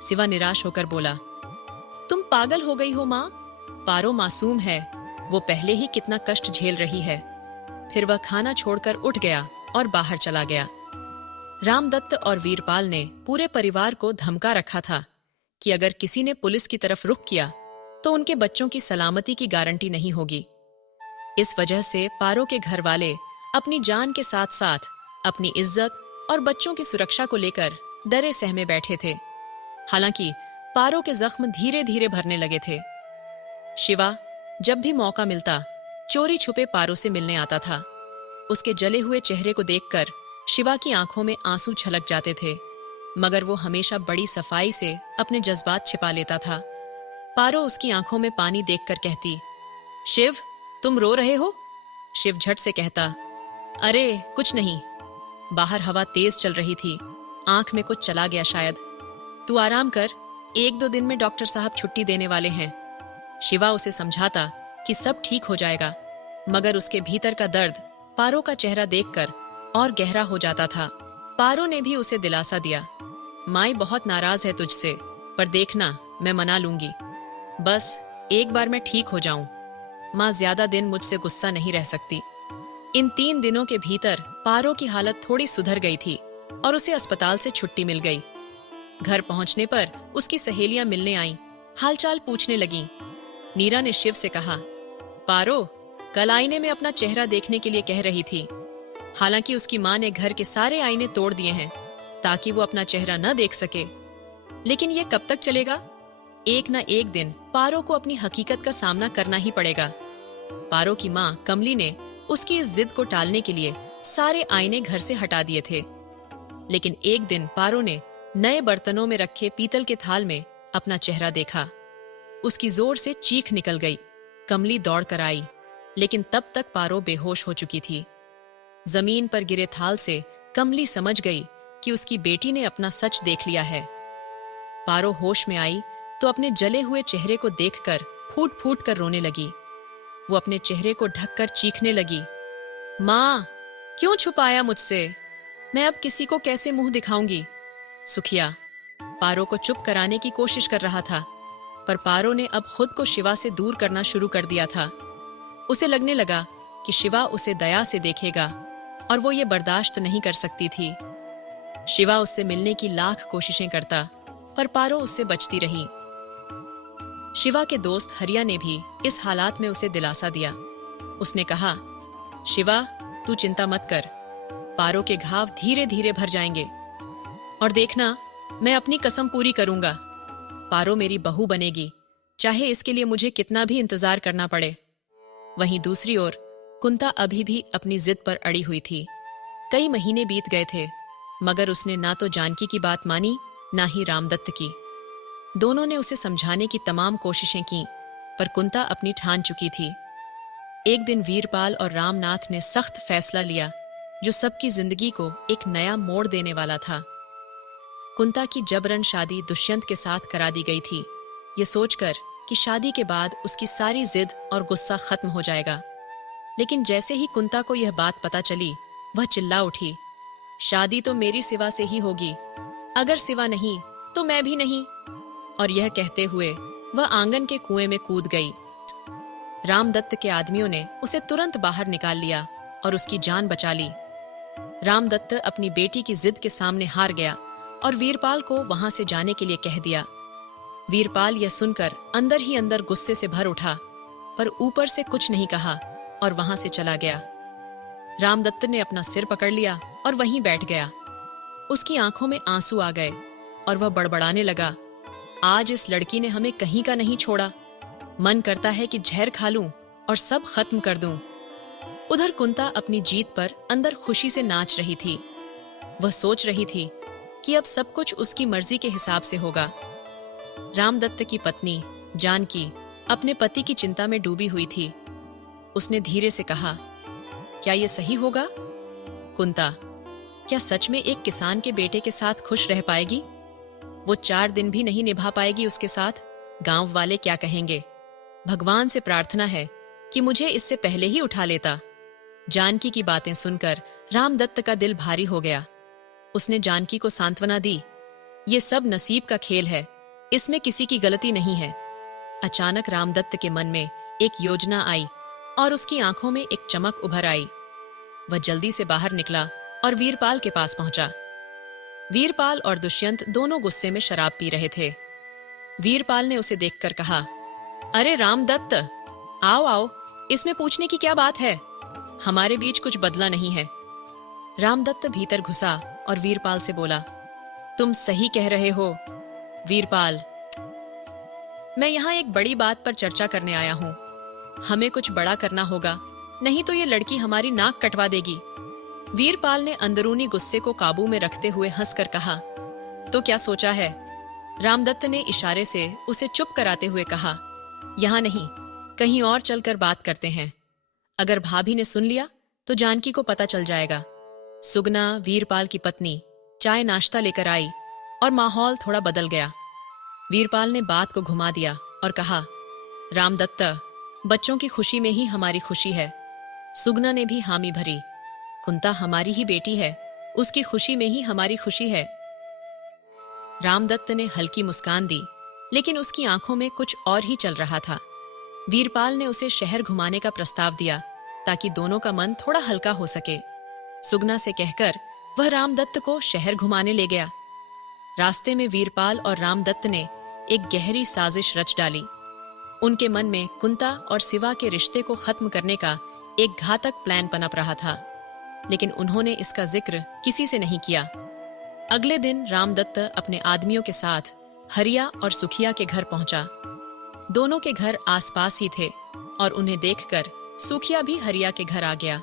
शिवा निराश होकर बोला, तुम पागल हो गई हो माँ। पारो मासूम है, वो पहले ही कितना कष्ट झेल रही है। फिर वह खाना छोड़कर उठ गया और बाहर चला गया। रामदत्त और वीरपाल ने पूरे परिवार को धमका रखा था कि अगर किसी ने पुलिस की तरफ रुख किया तो उनके बच्चों की सलामती की गारंटी नहीं होगी। इस वजह से पारो के घर वाले अपनी जान के साथ साथ अपनी इज्जत और बच्चों की सुरक्षा को लेकर डरे सहमे बैठे थे। हालांकि पारो के जख्म धीरे धीरे भरने लगे थे। शिवा जब भी मौका मिलता चोरी छुपे पारो से मिलने आता था। उसके जले हुए चेहरे को देखकर शिवा की आंखों में आंसू छलक जाते थे, मगर वो हमेशा बड़ी सफाई से अपने जज्बात छिपा लेता था। पारो उसकी आंखों में पानी देखकर कहती, शिव तुम रो रहे हो? शिव झट से कहता, अरे कुछ नहीं। बाहर हवा तेज चल रही थी, आंख में कुछ चला गया शायद। तू आराम कर, 1-2 दिन में डॉक्टर साहब छुट्टी देने वाले हैं। शिवा उसे समझाता कि सब ठीक हो जाएगा, मगर उसके भीतर का दर्द पारो का चेहरा देखकर और गहरा हो जाता था। पारो ने भी उसे दिलासा दिया, माई बहुत नाराज है तुझसे, पर देखना मैं मना लूंगी। बस एक बार मैं ठीक हो जाऊं। माँ ज्यादा दिन मुझसे गुस्सा नहीं रह सकती। इन 3 दिनों के भीतर पारो की हालत थोड़ी सुधर गई थी और उसे अस्पताल से छुट्टी मिल गई। घर पहुंचने पर उसकी सहेलियां मिलने आईं, हालचाल पूछने लगीं। नीरा ने शिव से कहा, पारो कल आईने में अपना चेहरा देखने के लिए कह रही थी। हालांकि उसकी माँ ने घर के सारे आईने तोड़ दिए हैं ताकि वो अपना चेहरा न देख सके। लेकिन ये कब तक चलेगा? एक न एक दिन पारो को अपनी हकीकत का सामना करना ही पड़ेगा। पारो की माँ कमली ने उसकी इस जिद को टालने के लिए सारे आईने घर से हटा दिए थे। लेकिन एक दिन पारो ने नए बर्तनों में रखे पीतल के थाल में अपना चेहरा देखा। उसकी जोर से चीख निकल गई। कमली दौड़ कर आई, लेकिन तब तक पारो बेहोश हो चुकी थी। जमीन पर गिरे थाल से कमली समझ गई कि उसकी बेटी ने अपना सच देख लिया है। पारो होश में आई तो अपने जले हुए चेहरे को देखकर फूट फूट कर रोने लगी। वो अपने चेहरे को ढककर चीखने लगी, माँ क्यों छुपाया मुझसे? मैं अब किसी को कैसे मुंह दिखाऊंगी? सुखिया पारो को चुप कराने की कोशिश कर रहा था, पर पारो ने अब खुद को शिवा से दूर करना शुरू कर दिया था। उसे लगने लगा कि शिवा उसे दया से देखेगा और वो ये बर्दाश्त नहीं कर सकती थी। शिवा उससे मिलने की लाख कोशिशें करता, पर पारो उससे बचती रही। शिवा के दोस्त हरिया ने भी इस हालात में उसे दिलासा दिया। उसने कहा, शिवा तू चिंता मत कर, पारो के घाव धीरे धीरे भर जाएंगे। और देखना, मैं अपनी कसम पूरी करूंगा। पारो मेरी बहू बनेगी, चाहे इसके लिए मुझे कितना भी इंतजार करना पड़े। वहीं दूसरी ओर कुंता अभी भी अपनी जिद पर अड़ी हुई थी। कई महीने बीत गए थे, मगर उसने ना तो जानकी की बात मानी, ना ही रामदत्त की। दोनों ने उसे समझाने की तमाम कोशिशें की, पर कुंता अपनी ठान चुकी थी। एक दिन वीरपाल और रामनाथ ने सख्त फैसला लिया, जो सबकी जिंदगी को एक नया मोड़ देने वाला था। कुंता की जबरन शादी दुष्यंत के साथ करा दी गई थी, ये सोचकर कि शादी के बाद उसकी सारी जिद और गुस्सा खत्म हो जाएगा। लेकिन जैसे ही कुंता को यह बात पता चली, वह चिल्ला उठी, शादी तो मेरी सिवा से ही होगी, अगर सिवा नहीं तो मैं भी नहीं। और यह कहते हुए वह आंगन के कुएं में कूद गई। रामदत्त के आदमियों ने उसे तुरंत बाहर निकाल लिया और उसकी जान बचा ली। रामदत्त अपनी बेटी की जिद के सामने हार गया और वीरपाल को वहां से जाने के लिए कह दिया। वीरपाल यह सुनकर अंदर ही अंदर गुस्से से भर उठा, पर ऊपर से कुछ नहीं कहा और वहां से चला गया। रामदत्त ने अपना सिर पकड़ लिया और वहीं बैठ गया। उसकी आंखों में आंसू आ गए और वह बड़बड़ाने लगा, आज इस लड़की ने हमें कहीं का नहीं छोड़ा। मन करता है कि जहर खा लूं और सब खत्म कर दूं। उधर कुंता अपनी जीत पर अंदर खुशी से नाच रही थी। वह सोच रही थी कि अब सब कुछ उसकी मर्जी के हिसाब से होगा। रामदत्त की पत्नी जानकी अपने पति की चिंता में डूबी हुई थी। उसने धीरे से कहा, क्या यह सही होगा? कुंता, क्या सच में एक किसान के बेटे के साथ खुश रह पाएगी? वो 4 दिन भी नहीं निभा पाएगी उसके साथ। गांव वाले क्या कहेंगे? भगवान से प्रार्थना है कि मुझे इससे पहले ही उठा लेता। जानकी की बातें सुनकर रामदत्त का दिल भारी हो गया। उसने जानकी को सांत्वना दी, ये सब नसीब का खेल है, इसमें किसी की गलती नहीं है। अचानक रामदत्त के मन में एक योजना आई और उसकी आंखों में एक चमक उभर आई। वह जल्दी से बाहर निकला और वीरपाल के पास पहुंचा। वीरपाल और दुष्यंत दोनों गुस्से में शराब पी रहे थे। वीरपाल ने उसे देखकर कहा, अरे रामदत्त, आओ आओ, इसमें पूछने की क्या बात है? हमारे बीच कुछ बदला नहीं है। रामदत्त भीतर घुसा और वीरपाल से बोला, तुम सही कह रहे हो वीरपाल, मैं यहाँ एक बड़ी बात पर चर्चा करने आया हूँ। हमें कुछ बड़ा करना होगा, नहीं तो ये लड़की हमारी नाक कटवा देगी। वीरपाल ने अंदरूनी गुस्से को काबू में रखते हुए हंसकर कहा, तो क्या सोचा है? रामदत्त ने इशारे से उसे चुप कराते हुए कहा, यहाँ नहीं, कहीं और चलकर बात करते हैं। अगर भाभी ने सुन लिया तो जानकी को पता चल जाएगा। सुगना, वीरपाल की पत्नी, चाय नाश्ता लेकर आई और माहौल थोड़ा बदल गया। वीरपाल ने बात को घुमा दिया और कहा, रामदत्त, बच्चों की खुशी में ही हमारी खुशी है। सुगना ने भी हामी भरी, कुंता हमारी ही बेटी है, उसकी खुशी में ही हमारी खुशी है। रामदत्त ने हल्की मुस्कान दी, लेकिन उसकी आंखों में कुछ और ही चल रहा था। वीरपाल ने उसे शहर घुमाने का प्रस्ताव दिया ताकि दोनों का मन थोड़ा हल्का हो सके। सुगना से कहकर वह रामदत्त को शहर घुमाने ले गया। रास्ते में वीरपाल और रामदत्त ने एक गहरी साजिश रच डाली। उनके मन में कुंता और शिवा के रिश्ते को खत्म करने का एक घातक प्लान पनप रहा था, लेकिन उन्होंने इसका जिक्र किसी से नहीं किया। अगले दिन रामदत्त अपने आदमियों के साथ हरिया और सुखिया के घर पहुंचा। दोनों के घर आसपास ही थे और उन्हें देखकर सुखिया भी हरिया के घर आ गया।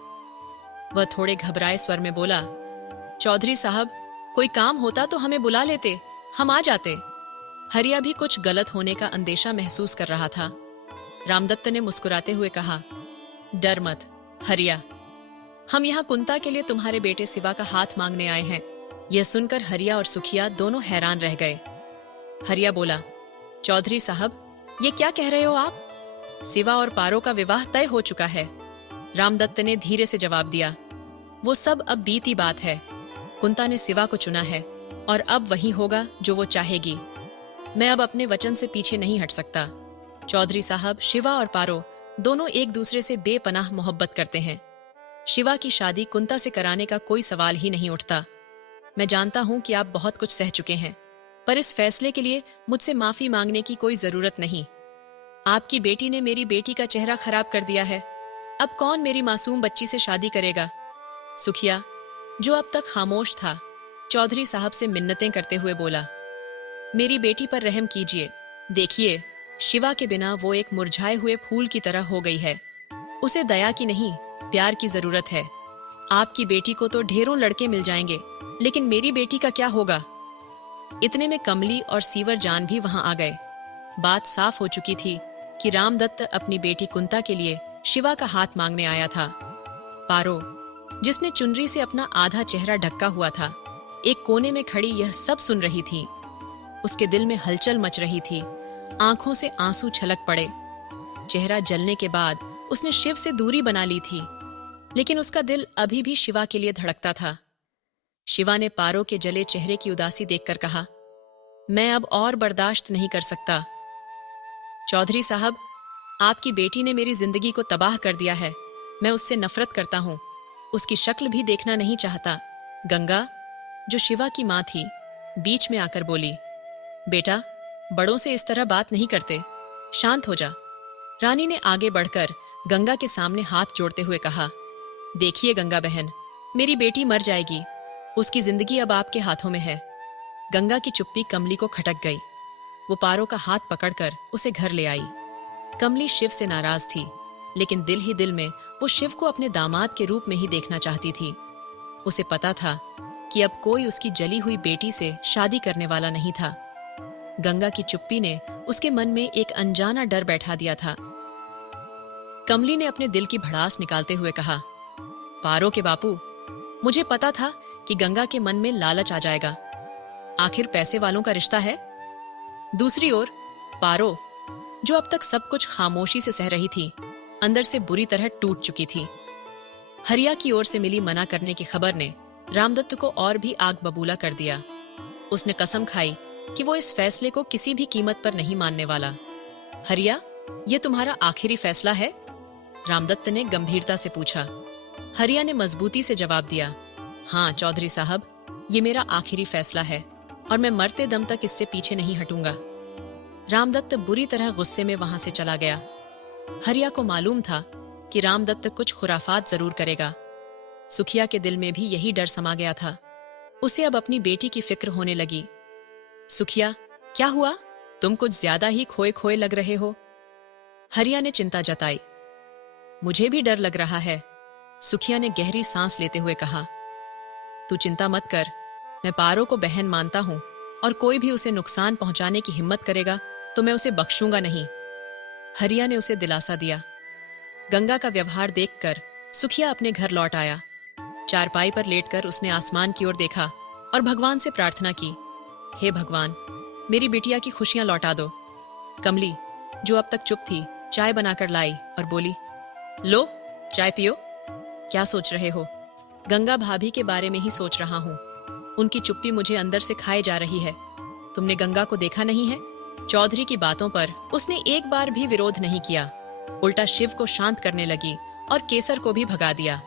वह थोड़े घबराए स्वर में बोला, चौधरी साहब, कोई काम होता तो हमें बुला लेते, हम आ जाते। हरिया भी कुछ गलत होने का अंदेशा महसूस कर रहा था। रामदत्त ने मुस्कुराते हुए कहा, डर मत हरिया, हम यहाँ कुंता के लिए तुम्हारे बेटे शिवा का हाथ मांगने आए हैं। यह सुनकर हरिया और सुखिया दोनों हैरान रह गए। हरिया बोला, चौधरी साहब, ये क्या कह रहे हो आप? शिवा और पारो का विवाह तय हो चुका है। रामदत्त ने धीरे से जवाब दिया, वो सब अब बीती बात है। कुंता ने शिवा को चुना है और अब वही होगा जो वो चाहेगी। मैं अब अपने वचन से पीछे नहीं हट सकता। चौधरी साहब, शिवा और पारो दोनों एक दूसरे से बेपनाह मोहब्बत करते हैं। शिवा की शादी कुंता से कराने का कोई सवाल ही नहीं उठता। मैं जानता हूं कि आप बहुत कुछ सह चुके हैं, पर इस फैसले के लिए मुझसे माफी मांगने की कोई जरूरत नहीं। आपकी बेटी ने मेरी बेटी का चेहरा खराब कर दिया है। अब कौन मेरी मासूम बच्ची से शादी करेगा? सुखिया, जो अब तक खामोश था, चौधरी साहब से मिन्नतें करते हुए बोला, मेरी बेटी पर रहम कीजिए। देखिए, शिवा के बिना वो एक मुरझाए हुए फूल की तरह हो गई है। उसे दया की नहीं, प्यार की जरूरत है। आपकी बेटी को तो ढेरों लड़के मिल जाएंगे, लेकिन मेरी बेटी का क्या होगा? इतने में कमली और सीवर जान भी वहां आ गए। बात साफ हो चुकी थी कि रामदत्त अपनी बेटी कुंता के लिए शिवा का हाथ मांगने आया था। पारो, जिसने चुनरी से अपना आधा चेहरा ढका हुआ था, एक कोने में खड़ी यह सब सुन रही थी। उसके दिल में हलचल मच रही थी, आंखों से आंसू छलक पड़े। चेहरा जलने के बाद उसने शिव से दूरी बना ली थी, लेकिन उसका दिल अभी भी शिवा के लिए धड़कता था। शिवा ने पारो के जले चेहरे की उदासी देखकर कहा, मैं अब और बर्दाश्त नहीं कर सकता। चौधरी साहब, आपकी बेटी ने मेरी जिंदगी को तबाह कर दिया है। मैं उससे नफरत करता हूँ, उसकी शक्ल भी देखना नहीं चाहता। गंगा, जो शिवा की माँ थी, बीच में आकर बोली, बेटा, बड़ों से इस तरह बात नहीं करते, शांत हो जा। रानी ने आगे बढ़कर गंगा के सामने हाथ जोड़ते हुए कहा, देखिए गंगा बहन, मेरी बेटी मर जाएगी, उसकी जिंदगी अब आपके हाथों में है। गंगा की चुप्पी कमली को खटक गई। वो पारो का हाथ पकड़कर उसे घर ले आई। कमली शिव से नाराज थी, लेकिन दिल ही दिल में वो शिव को अपने दामाद के रूप में ही देखना चाहती थी। उसे पता था कि अब कोई उसकी जली हुई बेटी से शादी करने वाला नहीं था। गंगा की चुप्पी ने उसके मन में एक अनजाना डर बैठा दिया था। कमली ने अपने दिल की भड़ास निकालते हुए कहा, पारो के बापू, मुझे पता था कि गंगा के मन में लालच आ जाएगा। आखिर पैसे वालों का रिश्ता है। दूसरी ओर पारो, जो अब तक सब कुछ खामोशी से सह रही थी, अंदर से बुरी तरह टूट चुकी थी। हरिया की ओर से मिली मना करने की खबर ने रामदत्त को और भी आग बबूला कर दिया। उसने कसम खाई कि वो इस फैसले को किसी भी कीमत पर नहीं मानने वाला। हरिया, ये तुम्हारा आखिरी फैसला है? रामदत्त ने गंभीरता से पूछा। हरिया ने मजबूती से जवाब दिया, हाँ चौधरी साहब, ये मेरा आखिरी फैसला है और मैं मरते दम तक इससे पीछे नहीं हटूंगा। रामदत्त बुरी तरह गुस्से में वहां से चला गया। हरिया को मालूम था कि रामदत्त कुछ खुराफात जरूर करेगा। सुखिया के दिल में भी यही डर समा गया था। उसे अब अपनी बेटी की फिक्र होने लगी। सुखिया, क्या हुआ? तुम कुछ ज्यादा ही खोए खोए लग रहे हो। हरिया ने चिंता जताई। मुझे भी डर लग रहा है, सुखिया ने गहरी सांस लेते हुए कहा। तू चिंता मत कर, मैं पारो को बहन मानता हूं और कोई भी उसे नुकसान पहुंचाने की हिम्मत करेगा तो मैं उसे बख्शूंगा नहीं। हरिया ने उसे दिलासा दिया। गंगा का व्यवहार देखकर सुखिया अपने घर लौट आया। चारपाई पर लेटकर उसने आसमान की ओर देखा और भगवान से प्रार्थना की, हे भगवान, मेरी बिटिया की खुशियां लौटा दो। कमली, जो अब तक चुप थी, चाय बनाकर लाई और बोली, लो चाय पियो। क्या सोच रहे हो? गंगा भाभी के बारे में ही सोच रहा हूँ। उनकी चुप्पी मुझे अंदर से खाए जा रही है। तुमने गंगा को देखा नहीं है? चौधरी की बातों पर उसने एक बार भी विरोध नहीं किया, उल्टा शिव को शांत करने लगी और केसर को भी भगा दिया।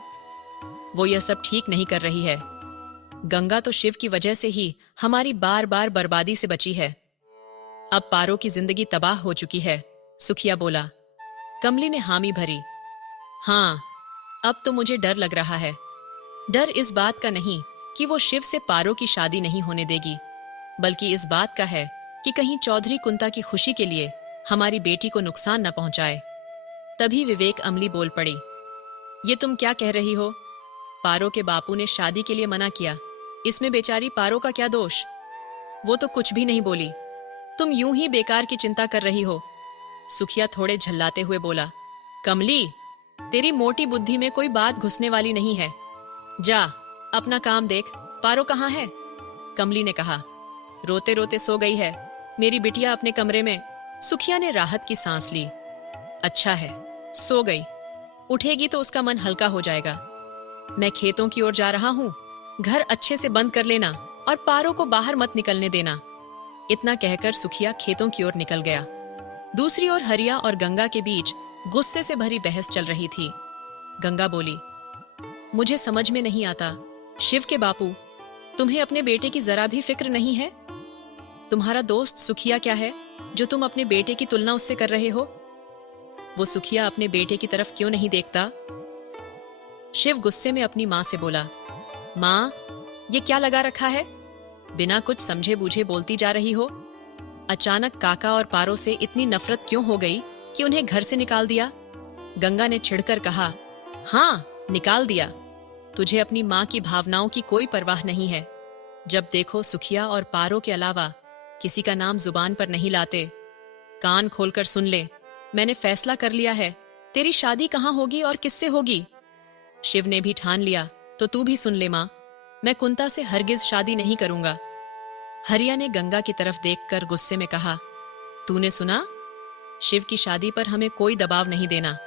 वो यह सब ठीक नहीं कर रही है। गंगा तो शिव की वजह से ही हमारी बार बार बर्बादी से बची है। अब पारो की जिंदगी तबाह हो चुकी है, सुखिया बोला। कमली ने हामी भरी। हाँ, अब तो मुझे डर लग रहा है। डर इस बात का नहीं कि वो शिव से पारो की शादी नहीं होने देगी, बल्कि इस बात का है कि कहीं चौधरी कुंता की खुशी के लिए हमारी बेटी को नुकसान न पहुंचाए। तभी विवेक अमली बोल पड़ी। ये तुम क्या कह रही हो? पारो के बापू ने शादी के लिए मना किया, इसमें बेचारी पारो का क्या दोष? वो तो कुछ भी नहीं बोली। तुम यूं ही बेकार की चिंता कर रही हो, सुखिया थोड़े झल्लाते हुए बोला। कमली, तेरी मोटी बुद्धि में कोई बात घुसने वाली नहीं है। जा अपना काम देख। पारो कहाँ है? कमली ने कहा। रोते रोते सो गई है, मेरी बिटिया अपने कमरे में। सुखिया ने राहत की सांस ली। अच्छा है, सो गई, उठेगी तो उसका मन हल्का हो जाएगा। मैं खेतों की ओर जा रहा हूँ, घर अच्छे से बंद कर लेना और पारो को बाहर मत निकलने देना। इतना कहकर सुखिया खेतों की ओर निकल गया। दूसरी ओर हरिया और गंगा के बीच गुस्से से भरी बहस चल रही थी। गंगा बोली, मुझे समझ में नहीं आता, शिव के बापू, तुम्हें अपने बेटे की जरा भी फिक्र नहीं है? तुम्हारा दोस्त सुखिया क्या है जो तुम अपने बेटे की तुलना उससे कर रहे हो? वो सुखिया अपने बेटे की तरफ क्यों नहीं देखता? शिव गुस्से में अपनी मां से बोला, मां, ये क्या लगा रखा है? बिना कुछ समझे बूझे बोलती जा रही हो। अचानक काका और पारो से इतनी नफरत क्यों हो गई कि उन्हें घर से निकाल दिया? गंगा ने छिड़कर कहा, हाँ, निकाल दिया। तुझे अपनी मां की भावनाओं की कोई परवाह नहीं है। जब देखो सुखिया और पारो के अलावा किसी का नाम जुबान पर नहीं लाते। कान खोलकर सुन ले, मैंने फैसला कर लिया है, तेरी शादी कहाँ होगी और किससे होगी? शिव ने भी ठान लिया तो तू भी सुन ले मां, मैं कुंता से हरगिज शादी नहीं करूंगा। हरिया ने गंगा की तरफ देखकर गुस्से में कहा, तूने सुना? शिव की शादी पर हमें कोई दबाव नहीं देना।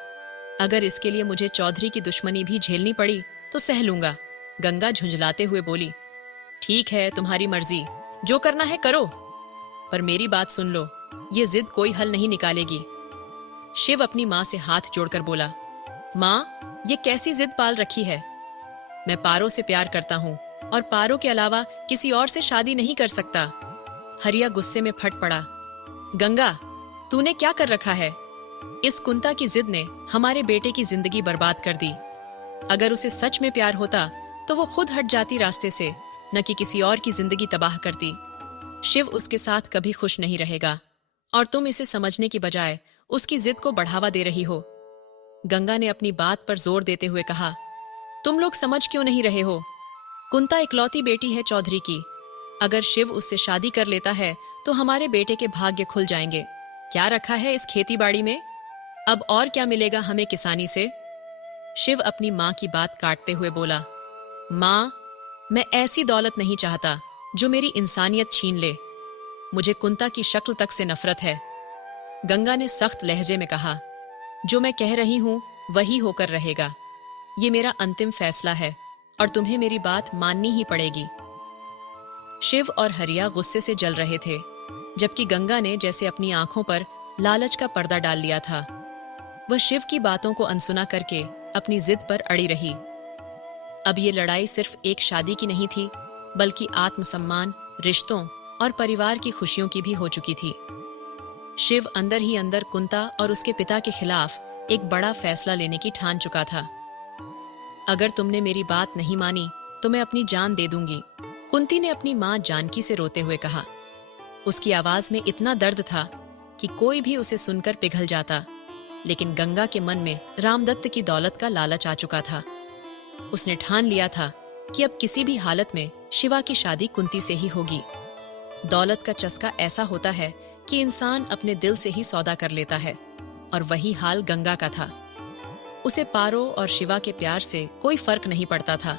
अगर इसके लिए मुझे चौधरी की दुश्मनी भी झेलनी पड़ी तो सह लूंगा। गंगा झुंझलाते हुए बोली, ठीक है, तुम्हारी मर्जी, जो करना है करो, पर मेरी बात सुन लो, ये जिद कोई हल नहीं निकालेगी। शिव अपनी मां से हाथ जोड़कर बोला, मां, ये कैसी जिद पाल रखी है? मैं पारो से प्यार करता हूं और पारो के अलावा किसी और से शादी नहीं कर सकता। हरिया गुस्से में फट पड़ा। गंगा, तूने क्या कर रखा है? इस कुंता की जिद ने हमारे बेटे की जिंदगी बर्बाद कर दी। अगर उसे सच में प्यार होता तो वो खुद हट जाती रास्ते से, न कि किसी और की जिंदगी तबाह करती। शिव उसके साथ कभी खुश नहीं रहेगा और तुम इसे समझने की बजाय उसकी जिद को बढ़ावा दे रही हो। गंगा ने अपनी बात पर जोर देते हुए कहा, तुम लोग समझ क्यों नहीं रहे हो? कुंता इकलौती बेटी है चौधरी की। अगर शिव उससे शादी कर लेता है तो हमारे बेटे के भाग्य खुल जाएंगे। क्या रखा है इस खेती बाड़ी में? अब और क्या मिलेगा हमें किसानी से? शिव अपनी मां की बात काटते हुए बोला, मां, मैं ऐसी दौलत नहीं चाहता जो मेरी इंसानियत छीन ले। मुझे कुंता की शक्ल तक से नफरत है। गंगा ने सख्त लहजे में कहा, जो मैं कह रही हूं वही होकर रहेगा। ये मेरा अंतिम फैसला है और तुम्हें मेरी बात माननी ही पड़ेगी। शिव और हरिया गुस्से से जल रहे थे, जबकि गंगा ने जैसे अपनी आंखों पर लालच का पर्दा डाल लिया था। वह शिव की बातों को अनसुना करके अपनी जिद पर अड़ी रही। अब ये लड़ाई सिर्फ एक शादी की नहीं थी, बल्कि आत्मसम्मान, रिश्तों और परिवार की खुशियों की भी हो चुकी थी। शिव अंदर ही अंदर कुंता और उसके पिता के खिलाफ एक बड़ा फैसला लेने की ठान चुका था। अगर तुमने मेरी बात नहीं मानी तो मैं अपनी जान दे दूंगी, कुंती ने अपनी मां जानकी से रोते हुए कहा। उसकी आवाज में इतना दर्द था कि कोई भी उसे सुनकर पिघल जाता, लेकिन गंगा के मन में रामदत्त की दौलत का लालच आ चुका था। उसने ठान लिया था कि अब किसी भी हालत में शिवा की शादी कुंती से ही होगी। दौलत का चस्का ऐसा होता है कि इंसान अपने दिल से ही सौदा कर लेता है, और वही हाल गंगा का था। उसे पारो और शिवा के प्यार से कोई फर्क नहीं पड़ता था।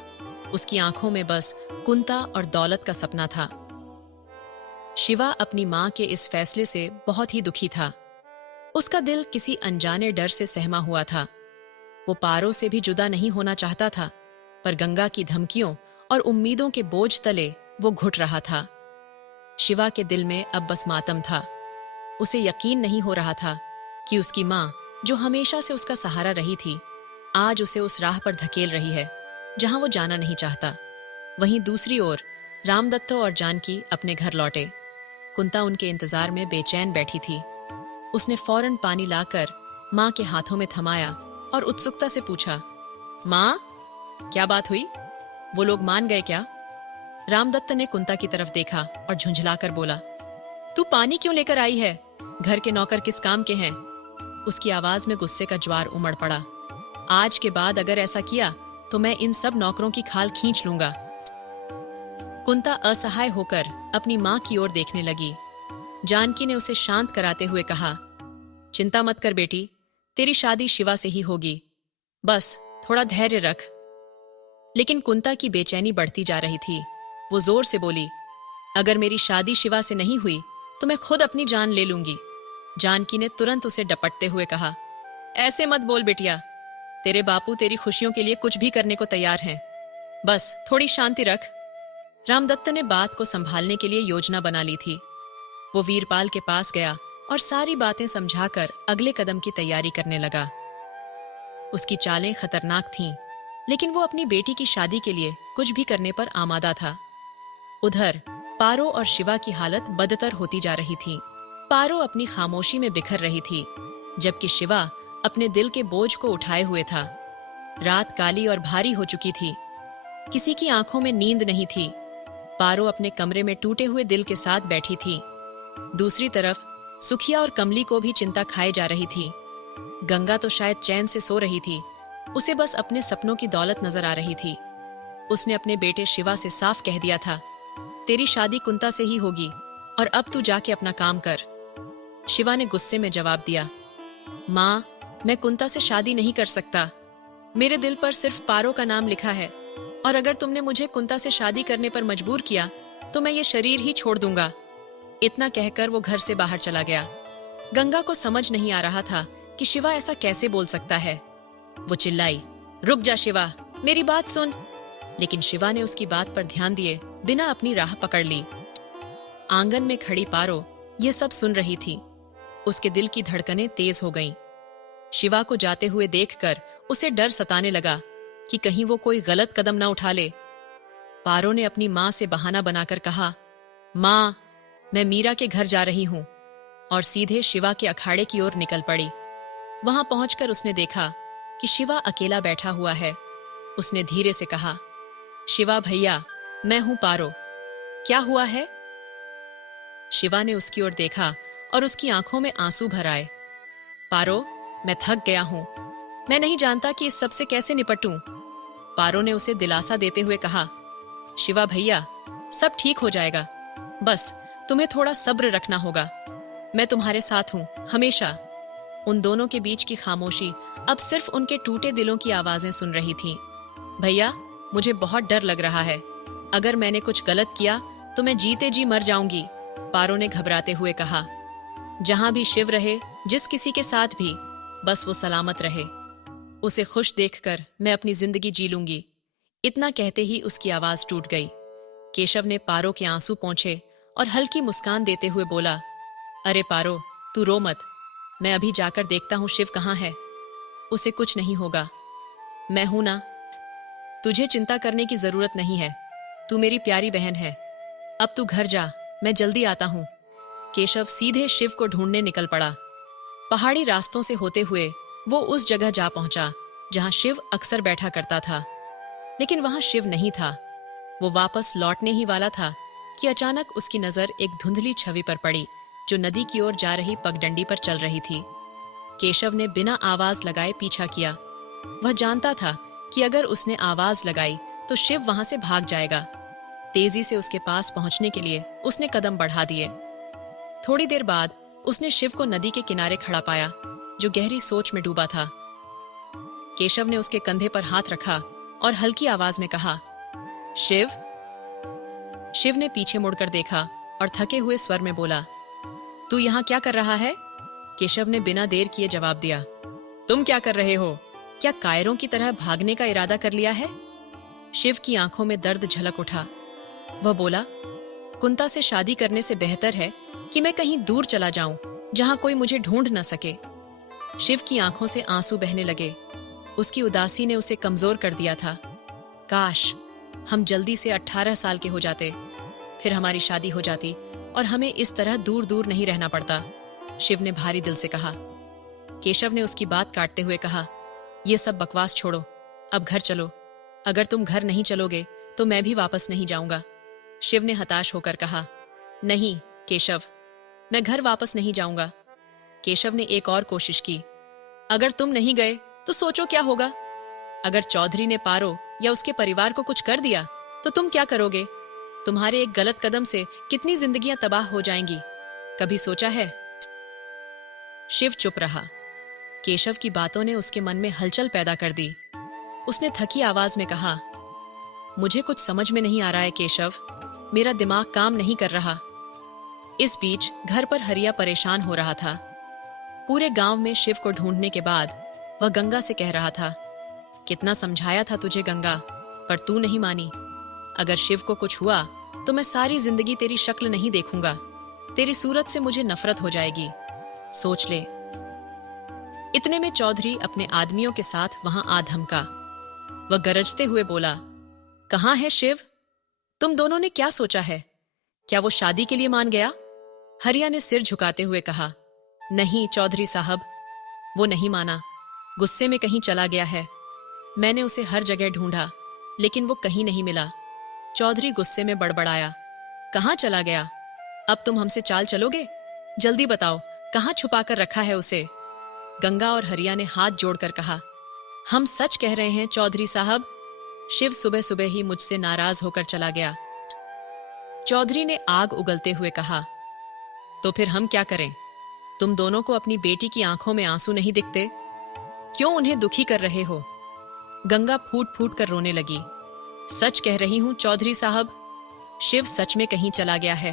उसकी आंखों में बस कुंता और दौलत का सपना था। शिवा अपनी मां के इस फैसले से बहुत ही दुखी था। उसका दिल किसी अनजाने डर से सहमा हुआ था। वो पारो से भी जुदा नहीं होना चाहता था, पर गंगा की धमकियों और उम्मीदों के बोझ तले वो घुट रहा था। शिवा के दिल में अब बस मातम था। उसे यकीन नहीं हो रहा था कि उसकी मां, जो हमेशा से उसका सहारा रही थी, आज उसे उस राह पर धकेल रही है जहां वो जाना नहीं चाहता। वहीं दूसरी ओर रामदत्त और जानकी अपने घर लौटे। कुंता उनके इंतजार में बेचैन बैठी थी। उसने फौरन पानी लाकर मां के हाथों में थमाया और उत्सुकता से पूछा, मां, क्या बात हुई? वो लोग मान गए क्या? रामदत्त ने कुंता की तरफ देखा और झुंझलाकर बोला, तू पानी क्यों लेकर आई है? घर के नौकर किस काम के हैं? उसकी आवाज में गुस्से का ज्वार उमड़ पड़ा। आज के बाद अगर ऐसा किया तो मैं इन सब नौकरों की खाल खींच लूंगा। कुंता असहाय होकर अपनी मां की ओर देखने लगी। जानकी ने उसे शांत कराते हुए कहा, चिंता मत कर बेटी, तेरी शादी शिवा से ही होगी। बस थोड़ा धैर्य रख। लेकिन कुंता की बेचैनी बढ़ती जा रही थी। वो जोर से बोली, अगर मेरी शादी शिवा से नहीं हुई तो मैं खुद अपनी जान ले लूंगी। जानकी ने तुरंत उसे डपटते हुए कहा, ऐसे मत बोल बेटिया, तेरे बापू तेरी खुशियों के लिए कुछ भी करने को तैयार हैं। बस थोड़ी शांति रख। रामदत्त ने बात को संभालने के लिए योजना बना ली थी। वो वीरपाल के पास गया और सारी बातें समझाकर अगले कदम की तैयारी करने लगा। उसकी चालें खतरनाक थीं, लेकिन वो अपनी बेटी की शादी के लिए कुछ भी करने पर आमादा था। उधर पारो और शिवा की हालत बदतर होती जा रही थी। पारो अपनी खामोशी में बिखर रही थी, जबकि शिवा अपने दिल के बोझ को उठाए हुए था। रात काली और भारी हो चुकी थी। किसी की आंखों में नींद नहीं थी। पारो अपने कमरे में टूटे हुए दिल के साथ बैठी थी। दूसरी तरफ सुखिया और कमली को भी चिंता खाए जा रही थी। गंगा तो शायद चैन से सो रही थी। उसे बस अपने सपनों की दौलत नजर आ रही थी। उसने अपने बेटे शिवा से साफ कह दिया था, तेरी शादी कुंता से ही होगी और अब तू जाके अपना काम कर। शिवा ने गुस्से में जवाब दिया, माँ, मैं कुंता से शादी नहीं कर सकता। मेरे दिल पर सिर्फ पारो का नाम लिखा है, और अगर तुमने मुझे कुंता से शादी करने पर मजबूर किया तो मैं ये शरीर ही छोड़ दूंगा। इतना कहकर वो घर से बाहर चला गया। गंगा को समझ नहीं आ रहा था कि शिवा ऐसा कैसे बोल सकता है। वो चिल्लाई, रुक जा शिवा, मेरी बात सुन। लेकिन शिवा ने उसकी बात पर ध्यान दिए बिना अपनी राह पकड़ ली। आंगन में खड़ी पारो ये सब सुन रही थी। उसके दिल की धड़कनें तेज हो गईं। शिवा को जाते हुए देखकर उसे डर सताने लगा कि कहीं वो कोई गलत कदम ना उठा ले। पारो ने अपनी मां से बहाना बनाकर कहा, मां, मैं मीरा के घर जा रही हूं, और सीधे शिवा के अखाड़े की ओर निकल पड़ी। वहां पहुंचकर उसने देखा कि शिवा अकेला बैठा हुआ है। उसने धीरे से कहा, शिवा भैया, मैं हूं पारो, क्या हुआ है? शिवा ने उसकी ओर देखा और उसकी आंखों में आंसू भर आए। पारो, मैं थक गया हूं, मैं नहीं जानता कि इस सब से कैसे निपटूं। पारो ने उसे दिलासा देते हुए कहा, शिवा भैया, सब ठीक हो जाएगा, बस तुम्हें थोड़ा सब्र रखना होगा। मैं तुम्हारे साथ हूं हमेशा। उन दोनों के बीच की खामोशी अब सिर्फ उनके टूटे दिलों की आवाजें सुन रही थी। भैया, मुझे बहुत डर लग रहा है। अगर मैंने कुछ गलत किया तो मैं जीते जी मर जाऊंगी, पारो ने घबराते हुए कहा। जहां भी शिव रहे, जिस किसी के साथ भी, बस वो सलामत रहे। उसे खुश देखकर मैं अपनी जिंदगी जी लूंगी। इतना कहते ही उसकी आवाज टूट गई। केशव ने पारो के आंसू पोंछे और हल्की मुस्कान देते हुए बोला, अरे पारो, तू रो मत। मैं अभी जाकर देखता हूं शिव कहाँ है। उसे कुछ नहीं होगा, मैं हूं ना। तुझे चिंता करने की जरूरत नहीं है, तू मेरी प्यारी बहन है। अब तू घर जा, मैं जल्दी आता हूं। केशव सीधे शिव को ढूंढने निकल पड़ा। पहाड़ी रास्तों से होते हुए वो उस जगह जा पहुंचा जहां शिव अक्सर बैठा करता था, लेकिन वहां शिव नहीं था। वो वापस लौटने ही वाला था कि अचानक उसकी नजर एक धुंधली छवि पर पड़ी जो नदी की ओर जा रही पगडंडी पर चल रही थी। केशव ने बिना आवाज लगाए पीछा किया। वह जानता था कि अगर उसने आवाज लगाई तो शिव वहां से भाग जाएगा। तेजी से उसके पास पहुंचने के लिए उसने कदम बढ़ा दिए। थोड़ी देर बाद उसने शिव को नदी के किनारे खड़ा पाया, जो गहरी सोच में डूबा था। केशव ने उसके कंधे पर हाथ रखा और हल्की आवाज में कहा, शिव। शिव ने पीछे मुड़कर देखा और थके हुए स्वर में बोला, तू यहाँ क्या कर रहा है? केशव ने बिना देर किए जवाब दिया, तुम क्या कर रहे हो? क्या कायरों की तरह भागने का इरादा कर लिया है? शिव की आंखों में दर्द झलक उठा। वह बोला, कुंता से शादी करने से बेहतर है कि मैं कहीं दूर चला जाऊं जहां कोई मुझे ढूंढ न सके। शिव की आंखों से आंसू बहने लगे। उसकी उदासी ने उसे कमजोर कर दिया था। काश हम जल्दी से 18 साल के हो जाते, फिर हमारी शादी हो जाती और हमें इस तरह दूर दूर नहीं रहना पड़ता, शिव ने भारी दिल से कहा। केशव ने उसकी बात काटते हुए कहा, यह सब बकवास छोड़ो, अब घर चलो। अगर तुम घर नहीं चलोगे तो मैं भी वापस नहीं जाऊंगा। शिव ने हताश होकर कहा, नहीं केशव, मैं घर वापस नहीं जाऊंगा। केशव ने एक और कोशिश की, अगर तुम नहीं गए तो सोचो क्या होगा? अगर चौधरी ने पारो या उसके परिवार को कुछ कर दिया तो तुम क्या करोगे? तुम्हारे एक गलत कदम से कितनी जिंदगियां तबाह हो जाएंगी, कभी सोचा है? शिव चुप रहा। केशव की बातों ने उसके मन में हलचल पैदा कर दी। उसने थकी आवाज में कहा, मुझे कुछ समझ में नहीं आ रहा है केशव, मेरा दिमाग काम नहीं कर रहा। इस बीच घर पर हरिया परेशान हो रहा था। पूरे गांव में शिव को ढूंढने के बाद वह गंगा से कह रहा था, कितना समझाया था तुझे गंगा, पर तू नहीं मानी। अगर शिव को कुछ हुआ तो मैं सारी जिंदगी तेरी शक्ल नहीं देखूंगा, तेरी सूरत से मुझे नफरत हो जाएगी, सोच ले। इतने में चौधरी अपने आदमियों के साथ वहां आ धमका। वह गरजते हुए बोला, कहां है शिव? तुम दोनों ने क्या सोचा है? क्या वो शादी के लिए मान गया? हरिया ने सिर झुकाते हुए कहा, नहीं चौधरी साहब, वो नहीं माना, गुस्से में कहीं चला गया है। मैंने उसे हर जगह ढूंढा लेकिन वो कहीं नहीं मिला। चौधरी गुस्से में बड़बड़ाया, कहां चला गया? अब तुम हमसे चाल चलोगे? जल्दी बताओ, कहां छुपा कर रखा है उसे? गंगा और हरिया ने हाथ जोड़कर कहा, हम सच कह रहे हैं चौधरी साहब। शिव सुबह सुबह ही मुझसे नाराज होकर चला गया। चौधरी ने आग उगलते हुए कहा, तो फिर हम क्या करें? तुम दोनों को अपनी बेटी की आंखों में आंसू नहीं दिखते? क्यों उन्हें दुखी कर रहे हो? गंगा फूट फूट कर रोने लगी। सच कह रही हूं चौधरी साहब, शिव सच में कहीं चला गया है,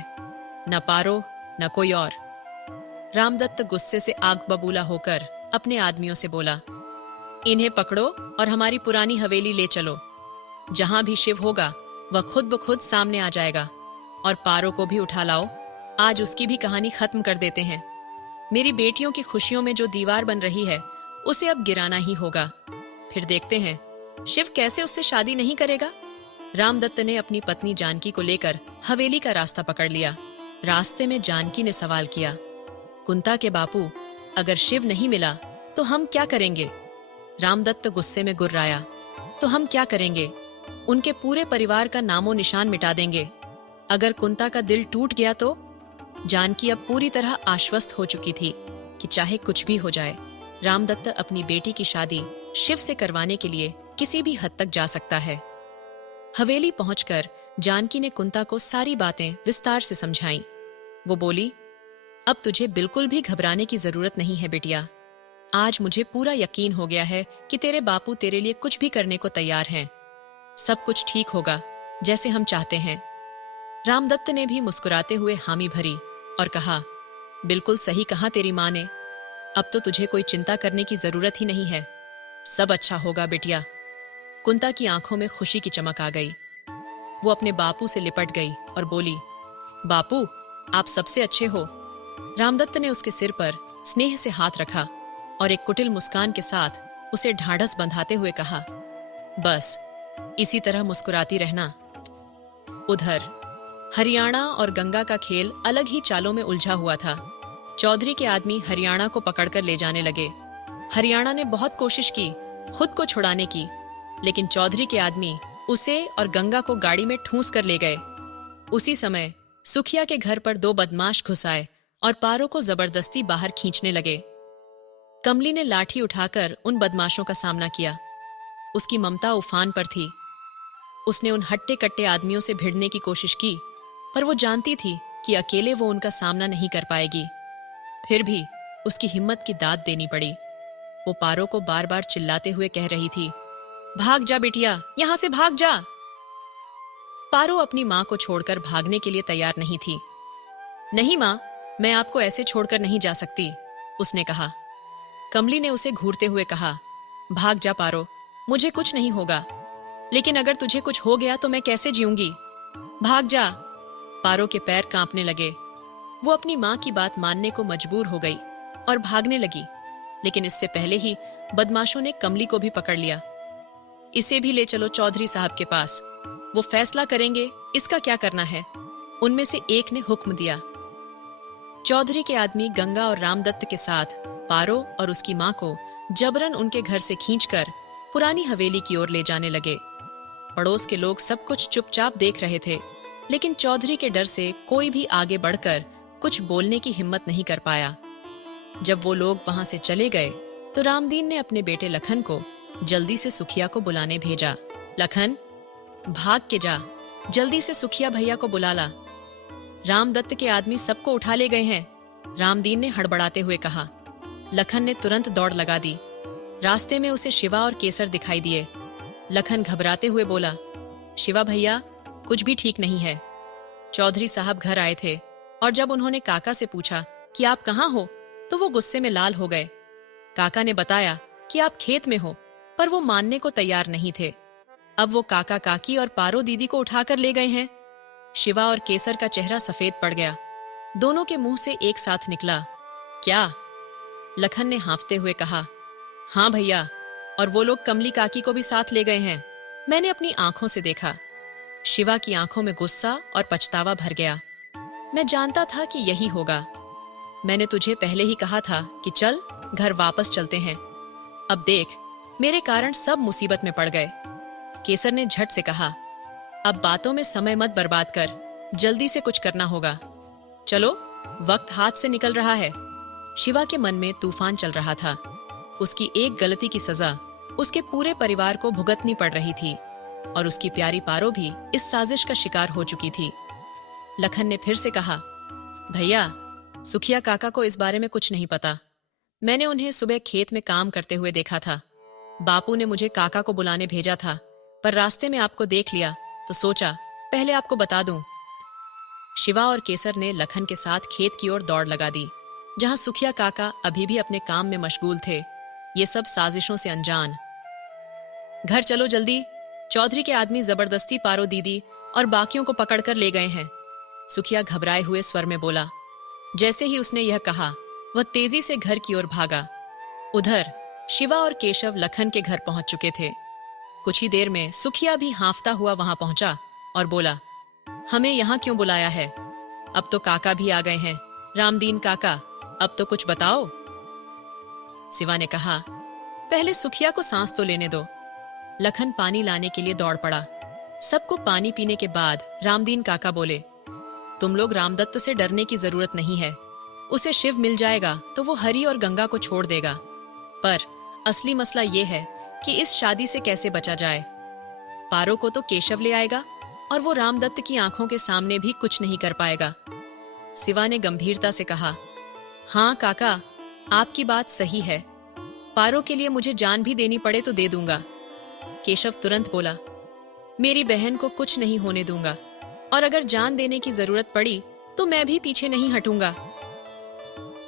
न पारो न कोई और। रामदत्त गुस्से से आग बबूला होकर अपने आदमियों से बोला, इन्हें पकड़ो और हमारी पुरानी हवेली ले चलो। जहां भी शिव होगा वह खुद ब खुद सामने आ जाएगा। और पारो को भी उठा लाओ, आज उसकी भी कहानी खत्म कर देते हैं। मेरी बेटियों की खुशियों में जो दीवार बन रही है उसे अब गिराना ही होगा। फिर देखते हैं शिव कैसे उससे शादी नहीं करेगा। रामदत्त ने अपनी पत्नी जानकी को लेकर हवेली का रास्ता पकड़ लिया। रास्ते में जानकी ने सवाल किया, कुंता के बापू, अगर शिव नहीं मिला तो हम क्या करेंगे? रामदत्त गुस्से में गुर्राया, तो हम क्या करेंगे? उनके पूरे परिवार का नामो निशान मिटा देंगे। अगर कुंता का दिल टूट गया तो? जानकी अब पूरी तरह आश्वस्त हो चुकी थी कि चाहे कुछ भी हो जाए, रामदत्त अपनी बेटी की शादी शिव से करवाने के लिए किसी भी हद तक जा सकता है। हवेली पहुंचकर जानकी ने कुंता को सारी बातें विस्तार से समझाईं। वो बोली, अब तुझे बिल्कुल भी घबराने की जरूरत नहीं है बेटिया। आज मुझे पूरा यकीन हो गया है कि तेरे बापू तेरे लिए कुछ भी करने को तैयार हैं। सब कुछ ठीक होगा, जैसे हम चाहते हैं। रामदत्त ने भी मुस्कुराते हुए हामी भरी और कहा, बिल्कुल सही कहा तेरी माँ ने। अब तो तुझे कोई चिंता करने की जरूरत ही नहीं है। सब अच्छा होगा बिटिया। कुंता की आंखों में खुशी की चमक आ गई। वो अपने बापू से लिपट गई और बोली, बापू, आप सबसे अच्छे हो। रामदत्त ने उसके सिर पर स्नेह से हाथ रखा और एक कुटिल मुस्कान के साथ उसे ढाढ़स बंधाते हुए कहा, बस इसी तरह मुस्कुराती रहना। उधर हरियाणा और गंगा का खेल अलग ही चालों में उलझा हुआ था। चौधरी के आदमी हरियाणा को पकड़कर ले जाने लगे। हरियाणा ने बहुत कोशिश की खुद को छुड़ाने की, लेकिन चौधरी के आदमी उसे और गंगा को गाड़ी में ठूंस कर ले गए। उसी समय सुखिया के घर पर दो बदमाश घुस आए और पारो को जबरदस्ती बाहर खींचने लगे। कमली ने लाठी उठाकर उन बदमाशों का सामना किया। उसकी ममता उफान पर थी। उसने उन हट्टे कट्टे आदमियों से भिड़ने की कोशिश की, पर वो जानती थी कि अकेले वो उनका सामना नहीं कर पाएगी। फिर भी उसकी हिम्मत की दाद देनी पड़ी। वो पारो को बार बार चिल्लाते हुए कह रही थी, भाग जा बिटिया, यहां से भाग जा। पारो अपनी मां को छोड़कर भागने के लिए तैयार नहीं थी। नहीं मां, मैं आपको ऐसे छोड़कर नहीं जा सकती, उसने कहा। कमली ने उसे घूरते हुए कहा, भाग जा पारो, मुझे कुछ नहीं होगा, लेकिन अगर तुझे कुछ हो गया तो मैं कैसे जीऊंगी? भाग जा। पारो के पैर कांपने लगे। वो अपनी मां की बात मानने को मजबूर हो गई और भागने लगी, लेकिन इससे पहले ही बदमाशों ने कमली को भी पकड़ लिया। इसे भी ले चलो चौधरी साहब के पास, वो फैसला करेंगे इसका क्या करना है, उनमें से एक ने हुक्म दिया। चौधरी के आदमी गंगा और रामदत्त के साथ पारो और उसकी मां को जबरन उनके घर से खींचकर पुरानी हवेली की ओर ले जाने लगे। पड़ोस के लोग सब कुछ चुपचाप देख रहे थे, लेकिन चौधरी के डर से कोई भी आगे बढ़कर कुछ बोलने की हिम्मत नहीं कर पाया। जब वो लोग वहां से चले गए तो रामदीन ने अपने बेटे लखन को जल्दी से सुखिया को बुलाने भेजा। लखन, भाग के जा, जल्दी से सुखिया भैया को बुला ला। रामदत्त के आदमी सबको उठा ले गए हैं, रामदीन ने हड़बड़ाते हुए कहा। लखन ने तुरंत दौड़ लगा दी। रास्ते में उसे शिवा और केसर दिखाई दिए। लखन घबराते हुए बोला, शिवा भैया, कुछ भी ठीक नहीं है। चौधरी साहब घर आए थे और जब उन्होंने काका से पूछा कि आप कहाँ हो, तो वो गुस्से में लाल हो गए। काका ने बताया कि आप खेत में हो, पर वो मानने को तैयार नहीं थे। अब वो काका काकी और पारो दीदी को उठाकर ले गए हैं। शिवा और केसर का चेहरा सफेद पड़ गया। दोनों के मुंह से एक साथ निकला, क्या? लखन ने हाँफते हुए कहा, हाँ भैया, और वो लोग कमली काकी को भी साथ ले गए हैं। मैंने अपनी आंखों से देखा। शिवा की आंखों में गुस्सा और पछतावा भर गया। मैं जानता था कि यही होगा। मैंने तुझे पहले ही कहा था कि चल घर वापस चलते हैं। अब देख, मेरे कारण सब मुसीबत में पड़ गए। केसर ने झट से कहा, अब बातों में समय मत बर्बाद कर, जल्दी से कुछ करना होगा। चलो, वक्त हाथ से निकल रहा है। शिवा के मन में तूफान चल रहा था। उसकी एक गलती की सजा उसके पूरे परिवार को भुगतनी पड़ रही थी और उसकी प्यारी पारो भी इस साजिश का शिकार हो चुकी थी। लखन ने फिर से कहा, भैया, सुखिया काका को इस बारे में कुछ नहीं पता। मैंने उन्हें सुबह खेत में काम करते हुए देखा था। बापू ने मुझे काका को बुलाने भेजा था, पर रास्ते में आपको देख लिया तो सोचा पहले आपको बता दूं। शिवा और केसर ने लखन के साथ खेत की ओर दौड़ लगा दी, जहां सुखिया काका अभी भी अपने काम में मशगूल थे, ये सब साजिशों से अनजान। घर चलो जल्दी, चौधरी के आदमी जबरदस्ती पारो दीदी और बाकियों को पकड़कर ले गए हैं, सुखिया घबराए हुए स्वर में बोला। जैसे ही उसने यह कहा, वह तेजी से घर की ओर भागा। उधर शिवा और केशव लखन के घर पहुंच चुके थे। कुछ ही देर में सुखिया भी हाँफता हुआ वहां पहुंचा और बोला, हमें यहाँ क्यों बुलाया है? अब तो काका भी आ गए हैं। रामदीन काका, अब तो कुछ बताओ। शिवा ने कहा, पहले सुखिया को सांस तो लेने दो। लखन पानी लाने के लिए दौड़ पड़ा। सबको पानी पीने के बाद रामदीन काका बोले, तुम लोग रामदत्त से डरने की जरूरत नहीं है। उसे शिव मिल जाएगा तो वो हरि और गंगा को छोड़ देगा। पर असली मसला ये है कि इस शादी से कैसे बचा जाए। पारो को तो केशव ले आएगा और वो रामदत्त की आंखों के सामने भी कुछ नहीं कर पाएगा। शिवा ने गंभीरता से कहा, हाँ काका, आपकी बात सही है। पारो के लिए मुझे जान भी देनी पड़े तो दे दूंगा। केशव तुरंत बोला, मेरी बहन को कुछ नहीं होने दूंगा, और अगर जान देने की जरूरत पड़ी तो मैं भी पीछे नहीं हटूंगा।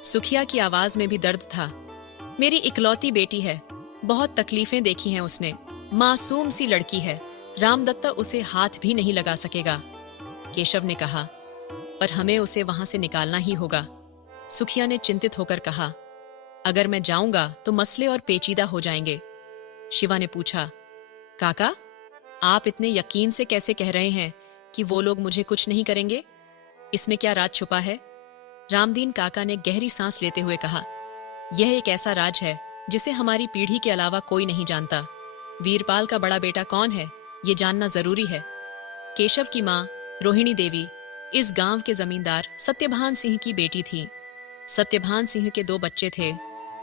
सुखिया की आवाज में भी दर्द था। मेरी इकलौती बेटी है, बहुत तकलीफें देखी हैं उसने, मासूम सी लड़की है, रामदत्ता उसे हाथ भी नहीं लगा सकेगा। केशव ने कहा, पर हमें उसे वहां से निकालना ही होगा। सुखिया ने चिंतित होकर कहा, अगर मैं जाऊंगा तो मसले और पेचीदा हो जाएंगे। शिवा ने पूछा, काका, आप इतने यकीन से कैसे कह रहे हैं कि वो लोग मुझे कुछ नहीं करेंगे? इसमें क्या राज छुपा है? रामदीन काका ने गहरी सांस लेते हुए कहा, यह एक ऐसा राज है जिसे हमारी पीढ़ी के अलावा कोई नहीं जानता। वीरपाल का बड़ा बेटा कौन है, ये जानना जरूरी है। केशव की माँ रोहिणी देवी इस गांव के जमींदार सत्यभान सिंह की बेटी थी। सत्यभान सिंह के 2 बच्चे थे,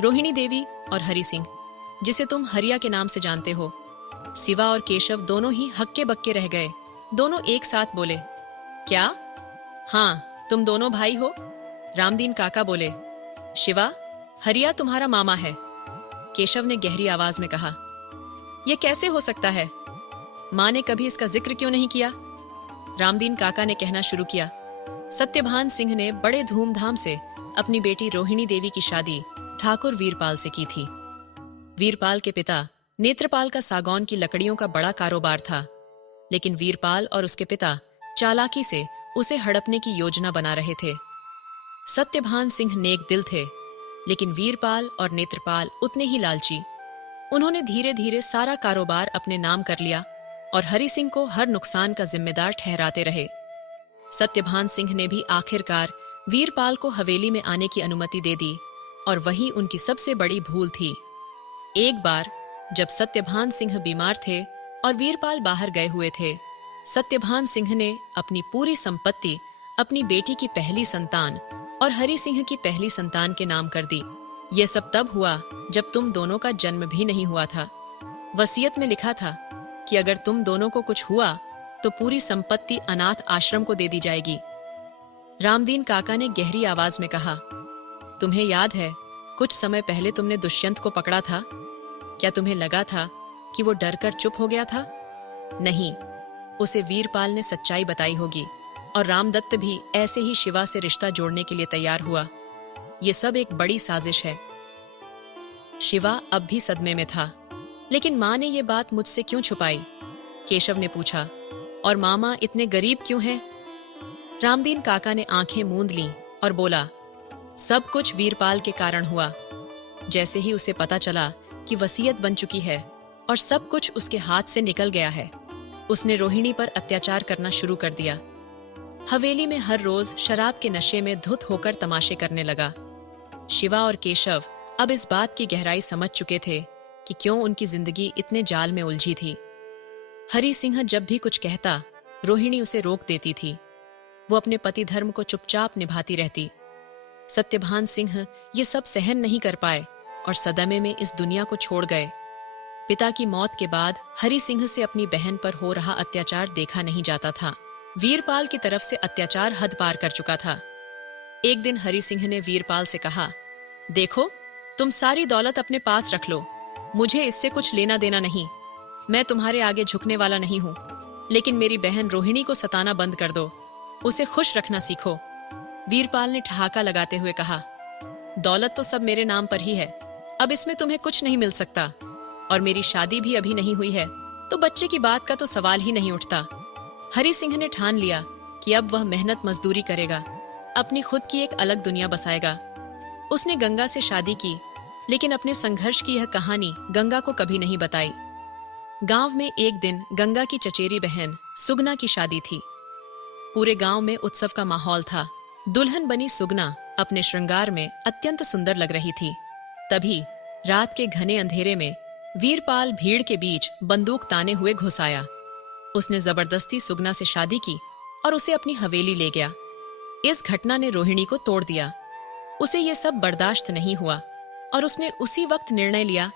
रोहिणी देवी और हरि सिंह, जिसे तुम हरिया के नाम से जानते हो। शिवा और केशव दोनों ही हक्के बक्के रह गए। दोनों एक साथ बोले, क्या? हाँ, तुम दोनों भाई हो? रामदीन काका बोले, शिवा, हरिया तुम्हारा मामा है। केशव ने गहरी आवाज में कहा, यह कैसे हो सकता है? माँ ने कभी इसका जिक्र क्यों नहीं किया? रामदीन काका ने कहना शुरू किया, सत्यभान सिंह ने बड़े धूमधाम से अपनी बेटी रोहिणी देवी की शादी ठाकुर वीरपाल से की थी। वीरपाल के पिता नेत्रपाल का सागौन की लकड़ियों का बड़ा कारोबार था, लेकिन वीरपाल और उसके पिता चालाकी से उसे हड़पने की योजना बना रहे थे। सत्यभान सिंह नेक दिल थे, लेकिन वीरपाल और नेत्रपाल उतने ही लालची। उन्होंने धीरे धीरे सारा कारोबार अपने नाम कर लिया और हरि सिंह को हर नुकसान का जिम्मेदार ठहराते रहे। सत्यभान सिंह ने भी आखिरकार वीरपाल को हवेली में आने की अनुमति दे दी, और वही उनकी सबसे बड़ी भूल थी। एक बार जब सत्यभान सिंह बीमार थे और वीरपाल बाहर गए हुए थे, सत्यभान सिंह ने अपनी पूरी संपत्ति अपनी बेटी की पहली संतान और हरि सिंह की पहली संतान के नाम कर दी। यह सब तब हुआ जब तुम दोनों का जन्म भी नहीं हुआ था। वसीयत में लिखा था कि अगर तुम दोनों को कुछ हुआ तो पूरी संपत्ति अनाथ आश्रम को दे दी जाएगी। रामदीन काका ने गहरी आवाज में कहा, तुम्हें याद है कुछ समय पहले तुमने दुष्यंत को पकड़ा था? क्या तुम्हें लगा था कि वो डरकर चुप हो गया था? नहीं, उसे वीरपाल ने सच्चाई बताई होगी, और रामदत्त भी ऐसे ही शिवा से रिश्ता जोड़ने के लिए तैयार हुआ। ये सब एक बड़ी साजिश है। शिवा अब भी सदमे में था, लेकिन माँ ने ये बात मुझसे क्यों छुपाई? केशव ने पूछा, और मामा इतने गरीब क्यों हैं? रामदीन काका ने आंखें मूंद लीं और बोला, सब कुछ वीरपाल के कारण हुआ। जैसे ही उसे पता चला कि वसीयत बन चुकी है और सब कुछ उसके हाथ से निकल गया है, उसने रोहिणी पर अत्याचार करना शुरू कर दिया। हवेली में हर रोज शराब के नशे में धुत होकर तमाशे करने लगा। शिवा और केशव अब इस बात की गहराई समझ चुके थे कि क्यों उनकी जिंदगी इतने जाल में उलझी थी। हरि सिंह जब भी कुछ कहता, रोहिणी उसे रोक देती थी। वो अपने पति धर्म को चुपचाप निभाती रहती। सत्यभान सिंह ये सब सहन नहीं कर पाए और सदमे में इस दुनिया को छोड़ गए। पिता की मौत के बाद हरि सिंह से अपनी बहन पर हो रहा अत्याचार देखा नहीं जाता था। वीरपाल की तरफ से अत्याचार हद पार कर चुका था। एक दिन हरि सिंह ने वीरपाल से कहा, देखो, तुम सारी दौलत अपने पास रख लो, मुझे इससे कुछ लेना देना नहीं। मैं तुम्हारे आगे झुकने वाला नहीं हूं, लेकिन मेरी बहन रोहिणी को सताना बंद कर दो, उसे खुश रखना सीखो। वीरपाल ने ठहाका लगाते हुए कहा, दौलत तो सब मेरे नाम पर ही है, अब इसमें तुम्हें कुछ नहीं मिल सकता, और मेरी शादी भी अभी नहीं हुई है, तो बच्चे की बात का तो सवाल ही नहीं उठता। हरि सिंह ने ठान लिया कि अब वह मेहनत मजदूरी करेगा, अपनी खुद की एक अलग दुनिया बसाएगा। उसने गंगा से शादी की, लेकिन अपने संघर्ष की यह कहानी गंगा को कभी नहीं बताई। गांव में एक दिन गंगा की चचेरी बहन सुगना की शादी थी। पूरे गांव में उत्सव का माहौल था। दुल्हन बनी सुगना अपने श्रृंगार में अत्यंत सुंदर लग रही थी। तभी रात के घने अंधेरे में वीरपाल भीड़ के बीच बंदूक ताने हुए घुस आया। उसने जबरदस्ती सुगना से शादी की और उसे अपनी हवेली ले गया। इस घटना ने रोहिणी को तोड़ दिया। उसे यह सब बर्दाश्त नहीं हुआ और उसने उसी वक्त निर्णय लिया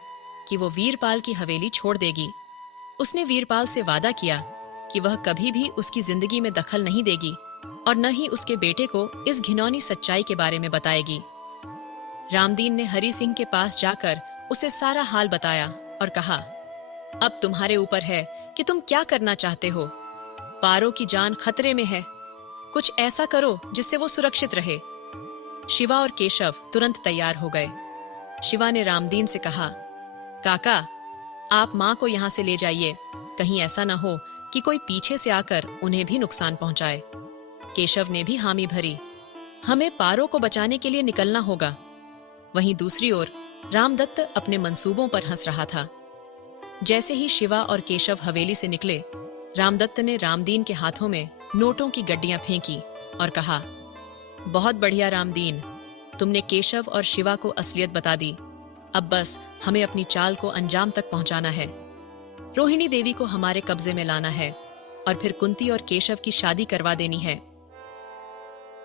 कि वो वीरपाल की हवेली छोड़ देगी। उसने वीरपाल से वादा किया कि वह कभी भी उसकी जिंदगी में दखल नहीं देगी और न ही उसके बेटे को इस घिनौनी सच्चाई के बारे में बताएगी। रामदीन ने हरि सिंह के पास जाकर उसे सारा हाल बताया और कहा, अब तुम्हारे ऊपर है कि तुम क्या करना चाहते हो। पारो की जान खतरे में है, कुछ ऐसा करो जिससे वो सुरक्षित रहे। शिवा और केशव तुरंत तैयार हो गए। शिवा ने रामदीन से कहा, काका, आप माँ को यहाँ से ले जाइए, कहीं ऐसा न हो कि कोई पीछे से आकर उन्हें भी नुकसान पहुंचाए। केशव ने भी हामी भरी, हमें पारो को बचाने के लिए निकलना होगा। वहीं दूसरी ओर रामदत्त अपने मंसूबों पर हंस रहा था। जैसे ही शिवा और केशव हवेली से निकले, रामदत्त ने रामदीन के हाथों में नोटों की गड्डियां फेंकी और कहा, बहुत बढ़िया रामदीन, तुमने केशव और शिवा को असलियत बता दी। अब बस हमें अपनी चाल को अंजाम तक पहुंचाना है। रोहिणी देवी को हमारे कब्जे में लाना है और फिर कुंती और केशव की शादी करवा देनी है।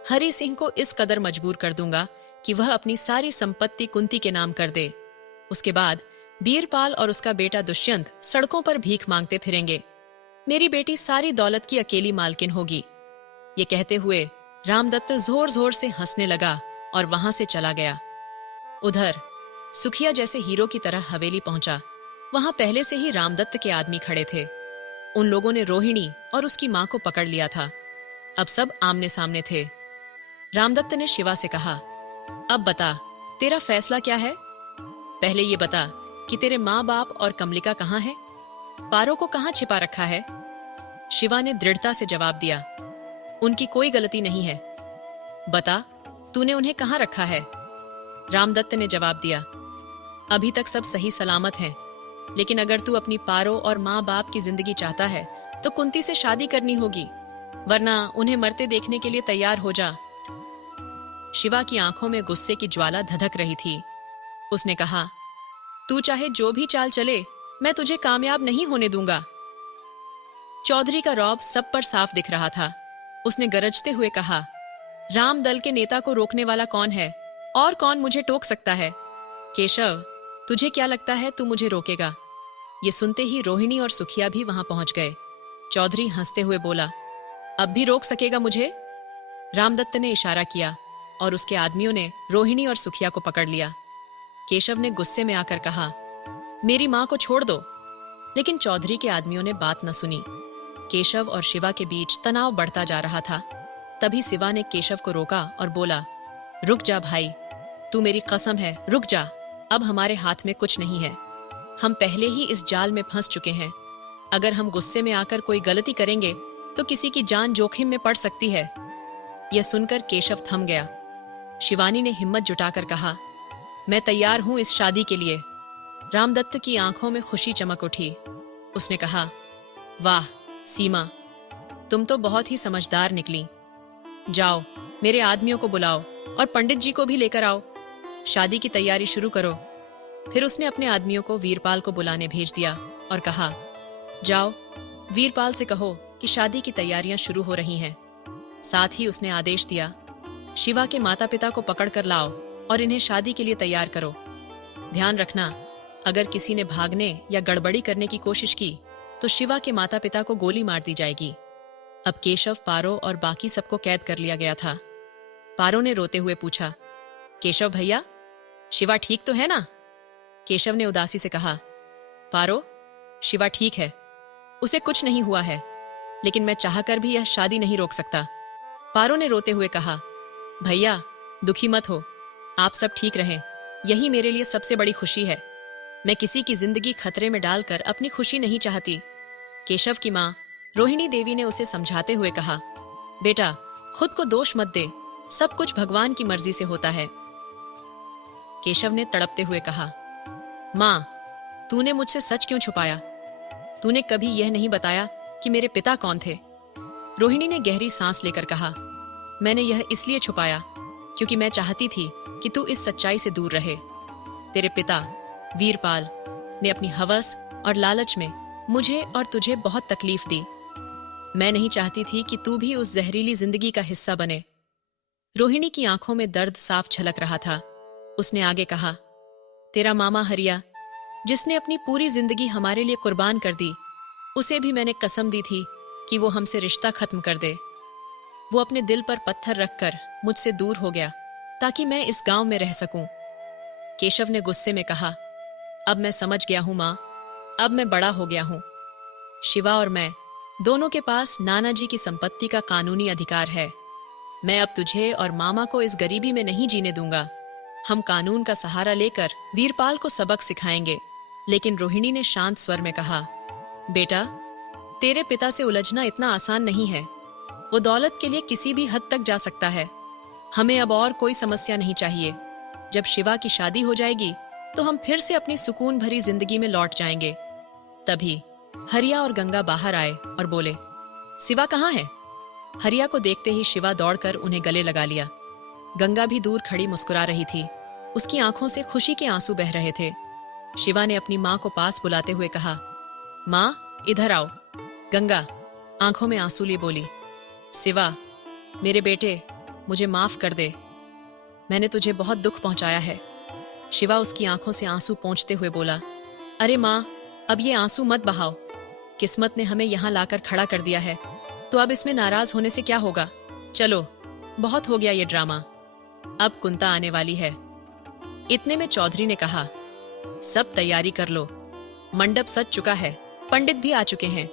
हरि सिंह को इस कदर मजबूर कर दूंगा कि वह अपनी सारी संपत्ति कुंती के नाम कर दे। उसके बाद बीरपाल और उसका बेटा दुष्यंत सड़कों पर भीख मांगते फिरेंगे। मेरी बेटी सारी दौलत की अकेली मालकिन होगी। ये कहते हुए रामदत्त जोर जोर से हंसने लगा और वहां से चला गया। उधर सुखिया जैसे हीरो की तरह हवेली पहुंचा। वहां पहले से ही रामदत्त के आदमी खड़े थे। उन लोगों ने रोहिणी और उसकी मां को पकड़ लिया था। अब सब आमने सामने थे। रामदत्त ने शिवा से कहा, अब बता, तेरा फैसला क्या है? पहले ये बता कि तेरे माँ बाप और कमलिका कहाँ है? पारो को कहाँ छिपा रखा है? शिवा ने दृढ़ता से जवाब दिया, उनकी कोई गलती नहीं है। बता, तूने उन्हें कहाँ रखा है? रामदत्त ने जवाब दिया, अभी तक सब सही सलामत हैं, लेकिन अगर तू अपनी पारो और माँ बाप की जिंदगी चाहता है तो कुंती से शादी करनी होगी, वरना उन्हें मरते देखने के लिए तैयार हो जा। शिवा की आंखों में गुस्से की ज्वाला धधक रही थी। उसने कहा, तू चाहे जो भी चाल चले, मैं तुझे कामयाब नहीं होने दूंगा। चौधरी का रौब सब पर साफ दिख रहा था। उसने गरजते हुए कहा, राम दल के नेता को रोकने वाला कौन है और कौन मुझे टोक सकता है? केशव, तुझे क्या लगता है तू मुझे रोकेगा? ये सुनते ही रोहिणी और सुखिया भी वहां पहुंच गए। चौधरी हंसते हुए बोला, अब भी रोक सकेगा मुझे? रामदत्त ने इशारा किया और उसके आदमियों ने रोहिणी और सुखिया को पकड़ लिया। केशव ने गुस्से में आकर कहा, मेरी मां को छोड़ दो। लेकिन चौधरी के आदमियों ने बात न सुनी। केशव और शिवा के बीच तनाव बढ़ता जा रहा था। तभी शिवा ने केशव को रोका और बोला, रुक जा भाई, तू मेरी कसम है, रुक जा। अब हमारे हाथ में कुछ नहीं है। हम पहले ही इस जाल में फंस चुके हैं। अगर हम गुस्से में आकर कोई गलती करेंगे तो किसी की जान जोखिम में पड़ सकती है। यह सुनकर केशव थम गया। शिवानी ने हिम्मत जुटाकर कहा, मैं तैयार हूं इस शादी के लिए। रामदत्त की आंखों में खुशी चमक उठी। उसने कहा, वाह सीमा, तुम तो बहुत ही समझदार निकली। जाओ, मेरे आदमियों को बुलाओ और पंडित जी को भी लेकर आओ। शादी की तैयारी शुरू करो। फिर उसने अपने आदमियों को वीरपाल को बुलाने भेज दिया और कहा, जाओ, वीरपाल से कहो कि शादी की तैयारियां शुरू हो रही हैं। साथ ही उसने आदेश दिया, शिवा के माता पिता को पकड़ कर लाओ और इन्हें शादी के लिए तैयार करो। ध्यान रखना, अगर किसी ने भागने या गड़बड़ी करने की कोशिश की तो शिवा के माता पिता को गोली मार दी जाएगी। अब केशव, पारो और बाकी सबको कैद कर लिया गया था। पारो ने रोते हुए पूछा, केशव भैया, शिवा ठीक तो है ना? केशव ने उदासी से कहा, पारो, शिवा ठीक है, उसे कुछ नहीं हुआ है, लेकिन मैं चाहकर भी यह शादी नहीं रोक सकता। पारो ने रोते हुए कहा, भैया दुखी मत हो, आप सब ठीक रहें, यही मेरे लिए सबसे बड़ी खुशी है। मैं किसी की जिंदगी खतरे में डालकर अपनी खुशी नहीं चाहती। केशव की मां रोहिणी देवी ने उसे समझाते हुए कहा, बेटा खुद को दोष मत दे, सब कुछ भगवान की मर्जी से होता है। केशव ने तड़पते हुए कहा, मां, तूने मुझसे सच क्यों छुपाया? तूने कभी यह नहीं बताया कि मेरे पिता कौन थे। रोहिणी ने गहरी सांस लेकर कहा, मैंने यह इसलिए छुपाया क्योंकि मैं चाहती थी कि तू इस सच्चाई से दूर रहे। तेरे पिता वीरपाल ने अपनी हवस और लालच में मुझे और तुझे बहुत तकलीफ दी। मैं नहीं चाहती थी कि तू भी उस जहरीली जिंदगी का हिस्सा बने। रोहिणी की आंखों में दर्द साफ झलक रहा था। उसने आगे कहा, तेरा मामा हरिया, जिसने अपनी पूरी जिंदगी हमारे लिए कुर्बान कर दी, उसे भी मैंने कसम दी थी कि वो हमसे रिश्ता खत्म कर दे। वो अपने दिल पर पत्थर रखकर मुझसे दूर हो गया ताकि मैं इस गांव में रह सकूं। केशव ने गुस्से में कहा, अब मैं समझ गया हूं मां, अब मैं बड़ा हो गया हूँ। शिवा और मैं दोनों के पास नाना जी की संपत्ति का कानूनी अधिकार है। मैं अब तुझे और मामा को इस गरीबी में नहीं जीने दूंगा। हम कानून का सहारा लेकर वीरपाल को सबक सिखाएंगे। लेकिन रोहिणी ने शांत स्वर में कहा, बेटा, तेरे पिता से उलझना इतना आसान नहीं है। वो दौलत के लिए किसी भी हद तक जा सकता है। हमें अब और कोई समस्या नहीं चाहिए। जब शिवा की शादी हो जाएगी तो हम फिर से अपनी सुकून भरी जिंदगी में लौट जाएंगे। तभी हरिया और गंगा बाहर आए और बोले, शिवा कहाँ है? हरिया को देखते ही शिवा दौड़कर उन्हें गले लगा लिया। गंगा भी दूर खड़ी मुस्कुरा रही थी। उसकी आंखों से खुशी के आंसू बह रहे थे। शिवा ने अपनी माँ को पास बुलाते हुए कहा, माँ, इधर आओ। गंगा आंखों में आंसू लिए बोली, शिवा, मेरे बेटे, मुझे माफ कर दे। मैंने तुझे बहुत दुख पहुंचाया है। शिवा उसकी आंखों से आंसू पोंछते हुए बोला, अरे माँ, अब ये आंसू मत बहाओ। किस्मत ने हमें यहाँ लाकर खड़ा कर दिया है, तो अब इसमें नाराज होने से क्या होगा। चलो, बहुत हो गया ये ड्रामा। अब कुंता आने वाली है। इतने में चौधरी ने कहा, सब तैयारी कर लो, मंडप सज चुका है, पंडित भी आ चुके हैं।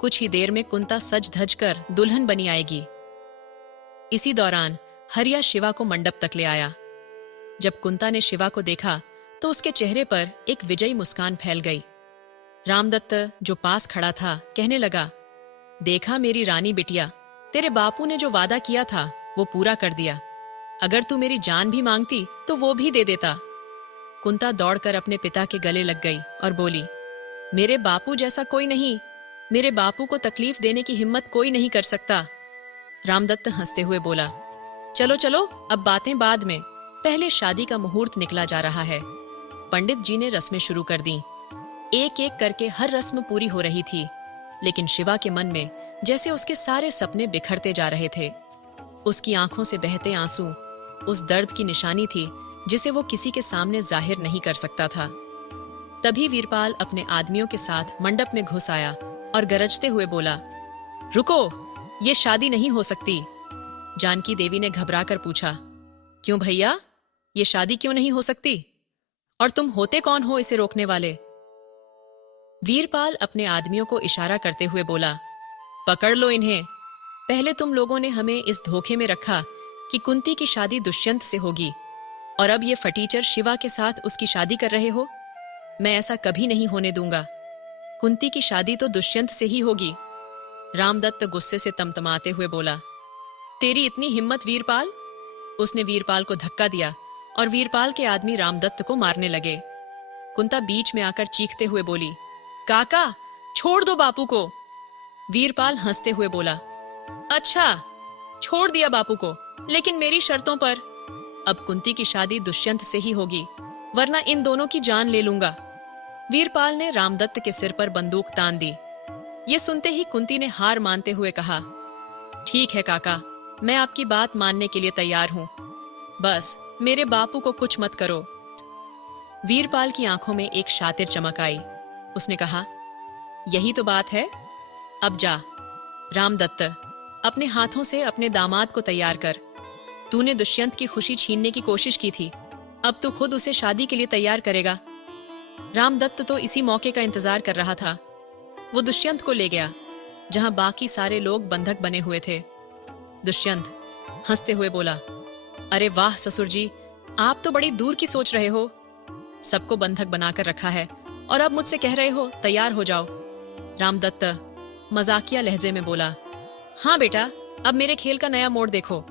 कुछ ही देर में कुंता सज धज कर दुल्हन बनी आएगी। इसी दौरान हरिया शिवा को मंडप तक ले आया। जब कुंता ने शिवा को देखा तो उसके चेहरे पर एक विजयी मुस्कान फैल गई। रामदत्त, जो पास खड़ा था, कहने लगा, देखा मेरी रानी बिटिया, तेरे बापू ने जो वादा किया था वो पूरा कर दिया। अगर तू मेरी जान भी मांगती तो वो भी दे देता। कुंता दौड़कर अपने पिता के गले लग गई और बोली, मेरे बापू जैसा कोई नहीं। मेरे बापू को तकलीफ देने की हिम्मत कोई नहीं कर सकता। रामदत्त हंसते हुए बोला, चलो चलो, अब बातें बाद में, पहले शादी का मुहूर्त निकला जा रहा है। पंडित जी ने रस्में शुरू कर दी। एक एक करके हर रस्म पूरी हो रही थी, लेकिन शिवा के मन में जैसे उसके सारे सपने बिखरते जा रहे थे। उसकी आंखों से बहते आंसू उस दर्द की निशानी थी जिसे वो किसी के सामने जाहिर नहीं कर सकता था। तभी वीरपाल अपने आदमियों के साथ मंडप में घुस आया और गरजते हुए बोला, रुको, ये शादी नहीं हो सकती। जानकी देवी ने घबराकर पूछा, क्यों भैया, ये शादी क्यों नहीं हो सकती? और तुम होते कौन हो इसे रोकने वाले? वीरपाल अपने आदमियों को इशारा करते हुए बोला, पकड़ लो इन्हें। पहले तुम लोगों ने हमें इस धोखे में रखा कि कुंती की शादी दुष्यंत से होगी, और अब ये फटीचर शिवा के साथ उसकी शादी कर रहे हो। मैं ऐसा कभी नहीं होने दूंगा। कुंती की शादी तो दुष्यंत से ही होगी। रामदत्त गुस्से से तमतमाते हुए बोला, तेरी इतनी हिम्मत वीरपाल? उसने वीरपाल को धक्का दिया और वीरपाल के आदमी रामदत्त को मारने लगे। कुंता बीच में आकर चीखते हुए बोली, काका, छोड़ दो बापू को। वीरपाल हंसते हुए बोला, अच्छा, छोड़ दिया बापू को, लेकिन मेरी शर्तों पर। अब कुंती की शादी दुष्यंत से ही होगी, वरना इन दोनों की जान ले लूंगा। वीरपाल ने रामदत्त के सिर पर बंदूक तान दी। ये सुनते ही कुंती ने हार मानते हुए कहा, ठीक है काका, मैं आपकी बात मानने के लिए तैयार हूं, बस मेरे बापू को कुछ मत करो। वीरपाल की आंखों में एक शातिर चमक आई। उसने कहा, यही तो बात है। अब जा रामदत्त, अपने हाथों से अपने दामाद को तैयार कर। तूने दुष्यंत की खुशी छीनने की कोशिश की थी, अब तू खुद उसे शादी के लिए तैयार करेगा। रामदत्त तो इसी मौके का इंतजार कर रहा था। वो दुष्यंत को ले गया जहां बाकी सारे लोग बंधक बने हुए थे। दुष्यंत हंसते हुए बोला, अरे वाह ससुर जी, आप तो बड़ी दूर की सोच रहे हो। सबको बंधक बनाकर रखा है और अब मुझसे कह रहे हो तैयार हो जाओ। रामदत्त मजाकिया लहजे में बोला, हाँ बेटा, अब मेरे खेल का नया मोड़ देखो।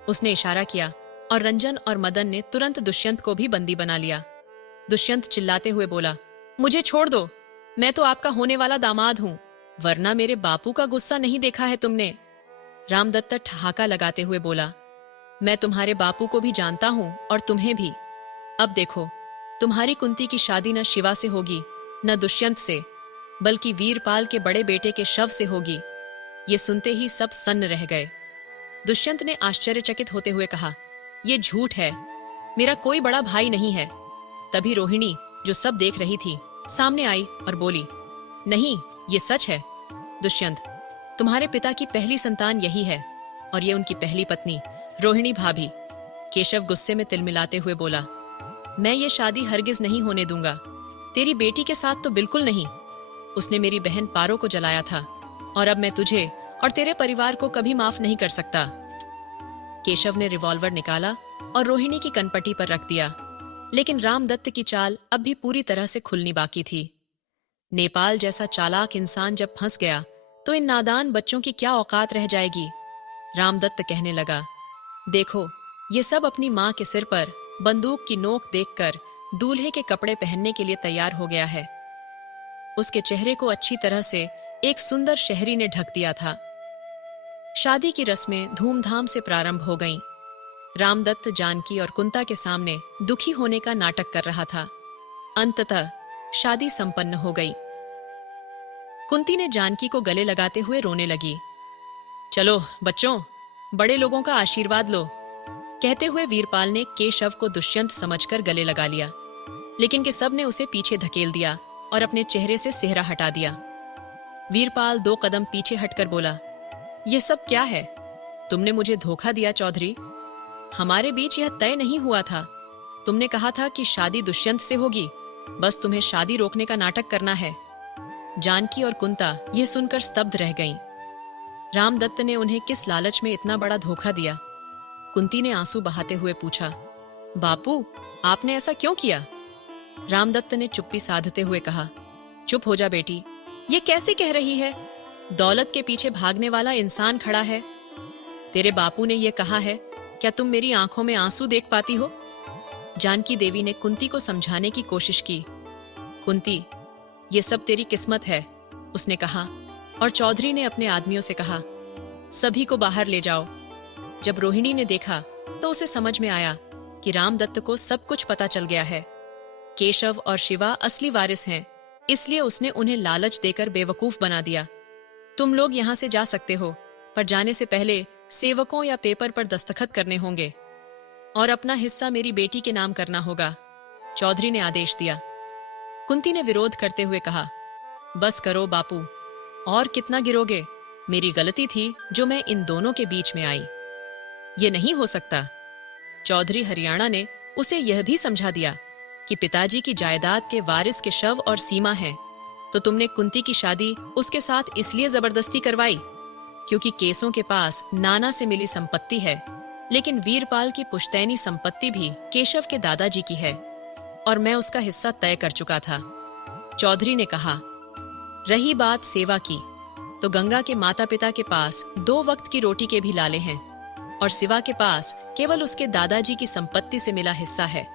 उसने इशारा किया और रंजन और मदन ने तुरंत दुष्यंत को भी बंदी बना लिया। दुष्यंत चिल्लाते हुए बोला, मुझे छोड़ दो, मैं तो आपका होने वाला दामाद हूं, वरना मेरे बापू का गुस्सा नहीं देखा है तुमने। रामदत्त ठहाका लगाते हुए बोला, मैं तुम्हारे बापू को भी जानता हूं और तुम्हें भी। अब देखो, तुम्हारी कुंती की शादी न शिवा से होगी न दुष्यंत से, बल्कि वीरपाल के बड़े बेटे के शव से होगी। ये सुनते ही सब सन्न रह गए। दुष्यंत ने आश्चर्यचकित होते हुए कहा, ये झूठ है, मेरा कोई बड़ा भाई नहीं है। तभी रोहिणी, जो सब देख रही थी, सामने आई और बोली, नहीं, ये सच है। दुष्यंत, तुम्हारे पिता की पहली संतान यही है और ये उनकी पहली पत्नी रोहिणी भाभी। केशव गुस्से में तिलमिलाते हुए बोला, मैं ये शादी हरगिज नहीं होने दूंगा। तेरी बेटी के साथ तो बिल्कुल नहीं। उसने मेरी बहन पारो को जलाया था और अब मैं तुझे और तेरे परिवार को कभी माफ नहीं कर सकता। केशव ने रिवॉल्वर निकाला और रोहिणी की कनपटी पर रख दिया, लेकिन रामदत्त की चाल अब भी पूरी तरह से खुलनी बाकी थी। नेपाल जैसा चालाक इंसान जब फंस गया तो इन नादान बच्चों की क्या औकात रह जाएगी। रामदत्त कहने लगा, देखो, ये सब अपनी माँ के सिर पर बंदूक की नोक देखकर दूल्हे के कपड़े पहनने के लिए तैयार हो गया है। उसके चेहरे को अच्छी तरह से एक सुंदर शहरी ने ढक दिया था। शादी की रस्में धूमधाम से प्रारंभ हो गईं। रामदत्त जानकी और कुंता के सामने दुखी होने का नाटक कर रहा था। अंततः शादी संपन्न हो गई। कुंती ने जानकी को गले लगाते हुए रोने लगी। चलो बच्चों, बड़े लोगों का आशीर्वाद लो, कहते हुए वीरपाल ने केशव को दुष्यंत समझकर गले लगा लिया, लेकिन के सब ने उसे पीछे धकेल दिया और अपने चेहरे से सेहरा हटा दिया। वीरपाल 2 कदम पीछे हटकर बोला, ये सब क्या है? तुमने मुझे धोखा दिया चौधरी। हमारे बीच यह तय नहीं हुआ था। तुमने कहा था कि शादी दुष्यंत से होगी, बस तुम्हें शादी रोकने का नाटक करना है। जानकी और कुंता यह सुनकर स्तब्ध रह गईं। रामदत्त ने उन्हें किस लालच में इतना बड़ा धोखा दिया? कुंती ने आंसू बहाते हुए पूछा, बापू, आपने ऐसा क्यों किया? रामदत्त ने चुप्पी साधते हुए कहा, चुप हो जा बेटी, ये कैसे कह रही है? दौलत के पीछे भागने वाला इंसान खड़ा है। तेरे बापू ने यह कहा है, क्या तुम मेरी आंखों में आंसू देख पाती हो? जानकी देवी ने कुंती को समझाने की कोशिश की। कुंती, ये सब तेरी किस्मत है, उसने कहा, और चौधरी ने अपने आदमियों से कहा, सभी को बाहर ले जाओ। जब रोहिणी ने देखा तो उसे समझ में आया कि रामदत्त को सब कुछ पता चल गया है। केशव और शिवा असली वारिस हैं, इसलिए उसने उन्हें लालच देकर बेवकूफ बना दिया। तुम लोग यहां से जा सकते हो, पर जाने से पहले सेवकों या पेपर पर दस्तखत करने होंगे और अपना हिस्सा मेरी बेटी के नाम करना होगा, चौधरी ने आदेश दिया। कुंती ने विरोध करते हुए कहा, बस करो बापू, और कितना गिरोगे? मेरी गलती थी जो मैं इन दोनों के बीच में आई। ये नहीं हो सकता। चौधरी हरियाणा ने उसे यह भी समझा दिया कि पिताजी की जायदाद के वारिस के शव और सीमा है, तो तुमने कुंती की शादी उसके साथ इसलिए जबरदस्ती करवाई क्योंकि केसों के पास नाना से मिली संपत्ति है, लेकिन वीरपाल की पुश्तैनी संपत्ति भी केशव के दादाजी की है और मैं उसका हिस्सा तय कर चुका था। चौधरी ने कहा, रही बात सेवा की, तो गंगा के माता पिता के पास 2 वक्त की रोटी के भी लाले हैं और शिवा के पास केवल उसके दादाजी की संपत्ति से मिला हिस्सा है।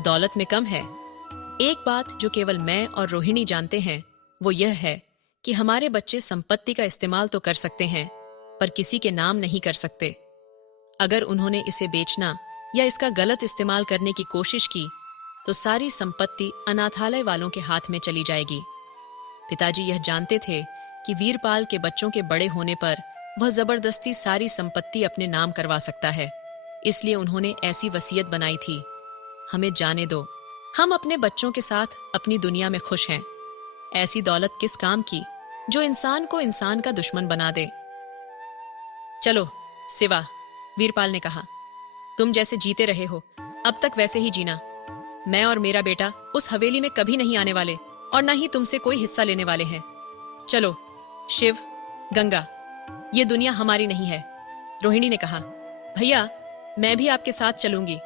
दौलत में कम है। एक बात जो केवल मैं और रोहिणी जानते हैं वो यह है कि हमारे बच्चे संपत्ति का इस्तेमाल तो कर सकते हैं, पर किसी के नाम नहीं कर सकते। अगर उन्होंने इसे बेचना या इसका गलत इस्तेमाल करने की कोशिश की तो सारी संपत्ति अनाथालय वालों के हाथ में चली जाएगी। पिताजी यह जानते थे कि वीरपाल के बच्चों के बड़े होने पर वह जबरदस्ती सारी संपत्ति अपने नाम करवा सकता है, इसलिए उन्होंने ऐसी वसीयत बनाई थी, हमें जाने दो, हम अपने बच्चों के साथ अपनी दुनिया में खुश हैं। ऐसी दौलत किस काम की जो इंसान को इंसान का दुश्मन बना दे। चलो शिवा, वीरपाल ने कहा, तुम जैसे जीते रहे हो अब तक वैसे ही जीना। मैं और मेरा बेटा उस हवेली में कभी नहीं आने वाले और न ही तुमसे कोई हिस्सा लेने वाले हैं। चलो शिव, गंगा, ये दुनिया हमारी नहीं है। रोहिणी ने कहा, भैया मैं भी आपके साथ चलूंगी।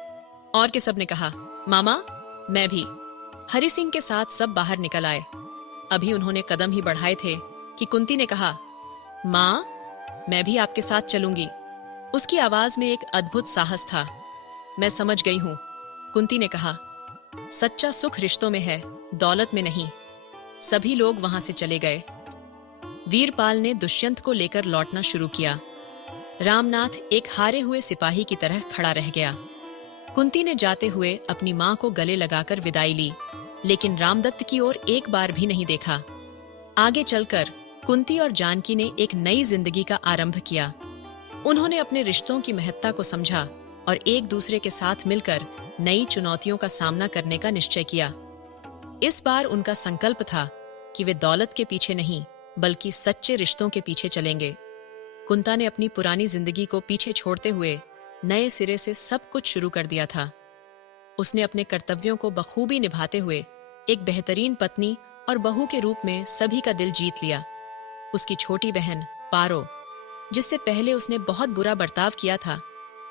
और के सब ने कहा, मामा मैं भी। हरि सिंह के साथ सब बाहर निकल आए। अभी उन्होंने कदम ही बढ़ाए थे कि कुंती ने कहा, माँ मैं भी आपके साथ चलूंगी। उसकी आवाज में एक अद्भुत साहस था। मैं समझ गई हूं, कुंती ने कहा, सच्चा सुख रिश्तों में है, दौलत में नहीं। सभी लोग वहां से चले गए। वीरपाल ने दुष्यंत को लेकर लौटना शुरू किया। रामनाथ एक हारे हुए सिपाही की तरह खड़ा रह गया। कुंती ने जाते हुए अपनी मां को गले लगाकर विदाई ली, लेकिन रामदत्त की ओर एक बार भी नहीं देखा। आगे चलकर कुंती और जानकी ने एक नई जिंदगी का आरंभ किया। उन्होंने अपने रिश्तों की महत्ता को समझा और एक दूसरे के साथ मिलकर नई चुनौतियों का सामना करने का निश्चय किया। इस बार उनका संकल्प था कि वे दौलत के पीछे नहीं बल्कि सच्चे रिश्तों के पीछे चलेंगे। कुंता ने अपनी पुरानी जिंदगी को पीछे छोड़ते हुए नए सिरे से सब कुछ शुरू कर दिया था। उसने अपने कर्तव्यों को बखूबी निभाते हुए एक बेहतरीन पत्नी और बहू के रूप में सभी का दिल जीत लिया। उसकी छोटी बहन पारो, जिससे पहले उसने बहुत बुरा बर्ताव किया था,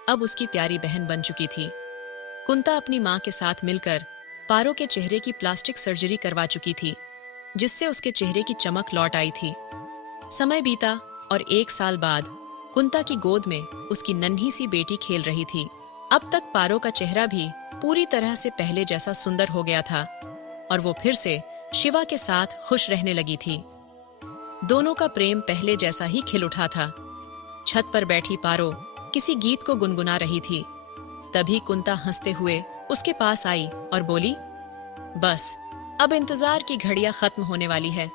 अब उसकी प्यारी बहन बन चुकी थी। कुंता अपनी मां के साथ मिलकर पारो के चेहरे की प्लास्टिक सर्जरी करवा चुकी थी, जिससे उसके चेहरे की चमक लौट आई थी। समय बीता और 1 साल बाद कुंता की गोद में उसकी नन्ही सी बेटी खेल रही थी। अब तक पारो का चेहरा भी पूरी तरह से पहले जैसा सुंदर हो गया था और वो फिर से शिवा के साथ खुश रहने लगी थी। दोनों का प्रेम पहले जैसा ही खिल उठा था। छत पर बैठी पारो किसी गीत को गुनगुना रही थी। तभी कुंता हंसते हुए उसके पास आई और बोली, बस अब इंतजार की घड़ियां खत्म होने वाली है,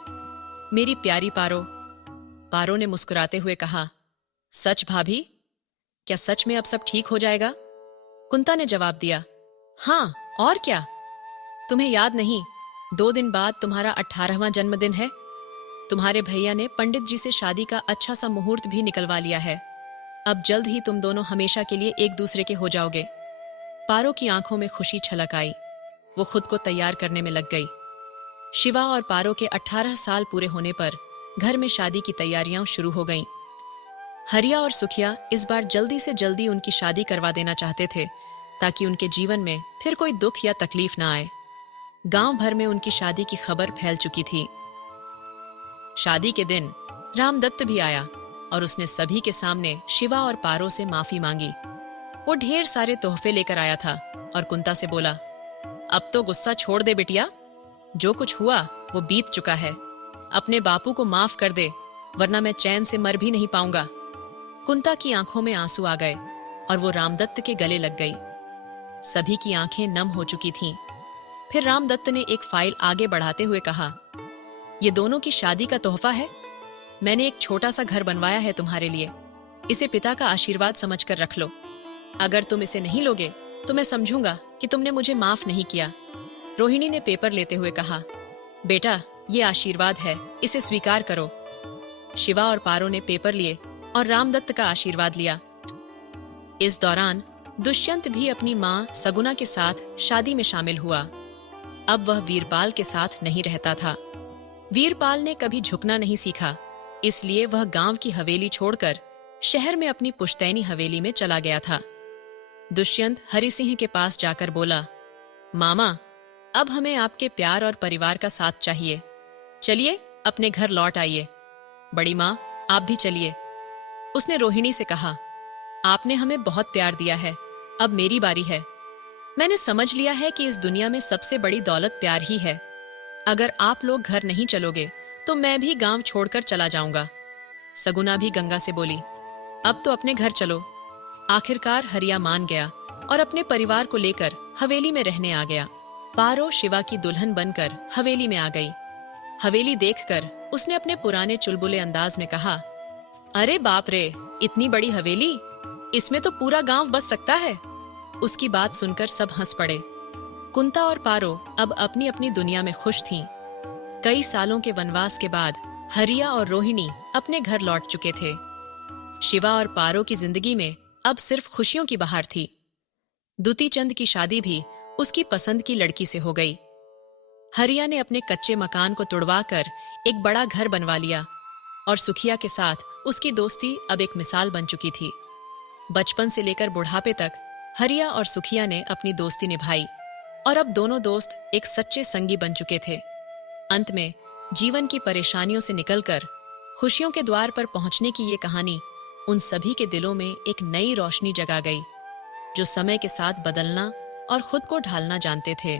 मेरी प्यारी पारो। पारो ने मुस्कुराते हुए कहा, सच भाभी? क्या सच में अब सब ठीक हो जाएगा? कुंता ने जवाब दिया, हाँ और क्या। तुम्हें याद नहीं, 2 दिन बाद तुम्हारा 18वां जन्मदिन है। तुम्हारे भैया ने पंडित जी से शादी का अच्छा सा मुहूर्त भी निकलवा लिया है। अब जल्द ही तुम दोनों हमेशा के लिए एक दूसरे के हो जाओगे। पारो की आंखों में खुशी छलक आई। वो खुद को तैयार करने में लग गई। शिवा और पारो के 18 साल पूरे होने पर घर में शादी की तैयारियां शुरू हो गईं। हरिया और सुखिया इस बार जल्दी से जल्दी उनकी शादी करवा देना चाहते थे, ताकि उनके जीवन में फिर कोई दुख या तकलीफ ना आए। गांव भर में उनकी शादी की खबर फैल चुकी थी। शादी के दिन रामदत्त भी आया और उसने सभी के सामने शिवा और पारो से माफी मांगी। वो ढेर सारे तोहफे लेकर आया था और कुंता से बोला, अब तो गुस्सा छोड़ दे बिटिया, जो कुछ हुआ वो बीत चुका है। अपने बापू को माफ कर दे, वरना मैं चैन से मर भी नहीं पाऊंगा। कुंता की आंखों में आंसू आ गए और वो रामदत्त के गले लग गई। सभी की आंखें नम हो चुकी थीं। फिर रामदत्त ने एक फाइल आगे बढ़ाते हुए कहा, ये दोनों की शादी का तोहफा है। मैंने एक छोटा सा घर बनवाया है तुम्हारे लिए। इसे पिता का आशीर्वाद समझकर रख लो। अगर तुम इसे नहीं लोगे तो मैं समझूंगा कि तुमने मुझे माफ नहीं किया। रोहिणी ने पेपर लेते हुए कहा, बेटा ये आशीर्वाद है, इसे स्वीकार करो। शिवा और पारो ने पेपर लिए और रामदत्त का आशीर्वाद लिया। इस दौरान दुष्यंत भी अपनी मां सगुना के साथ शादी में शामिल हुआ। अब वह वीरपाल के साथ नहीं रहता था। वीरपाल ने कभी झुकना नहीं सीखा, इसलिए वह गांव की हवेली छोड़कर शहर में अपनी पुश्तैनी हवेली में चला गया था। दुष्यंत हरि सिंह के पास जाकर बोला, मामा अब हमें आपके प्यार और परिवार का साथ चाहिए। चलिए अपने घर लौट आइए। बड़ी माँ आप भी चलिए। उसने रोहिणी से कहा, आपने हमें बहुत प्यार दिया है, अब मेरी बारी है। मैंने समझ लिया है कि इस दुनिया में सबसे बड़ी दौलत प्यार ही है। अगर आप लोग घर नहीं चलोगे तो मैं भी गांव छोड़कर चला जाऊंगा। सगुना भी गंगा से बोली, अब तो अपने घर चलो। आखिरकार हरिया मान गया और अपने परिवार को लेकर हवेली में रहने आ गया। पारो शिवा की दुल्हन बनकर हवेली में आ गई। हवेली देखकर उसने अपने पुराने चुलबुले अंदाज में कहा, अरे बाप रे, इतनी बड़ी हवेली, इसमें तो पूरा गांव बस सकता है। उसकी बात सुनकर सब हंस पड़े। कुंता और पारो अब अपनी अपनी दुनिया में खुश थीं। कई सालों के वनवास के बाद हरिया और रोहिणी अपने घर लौट चुके थे। शिवा और पारो की जिंदगी में अब सिर्फ खुशियों की बहार थी। दुती चंद की शादी भी उसकी पसंद की लड़की से हो गई। हरिया ने अपने कच्चे मकान को तुड़वाकर एक बड़ा घर बनवा लिया और सुखिया के साथ उसकी दोस्ती अब एक मिसाल बन चुकी थी। बचपन से लेकर बुढ़ापे तक हरिया और सुखिया ने अपनी दोस्ती निभाई और अब दोनों दोस्त एक सच्चे संगी बन चुके थे। अंत में जीवन की परेशानियों से निकलकर खुशियों के द्वार पर पहुंचने की ये कहानी उन सभी के दिलों में एक नई रोशनी जगा गई, जो समय के साथ बदलना और खुद को ढालना जानते थे।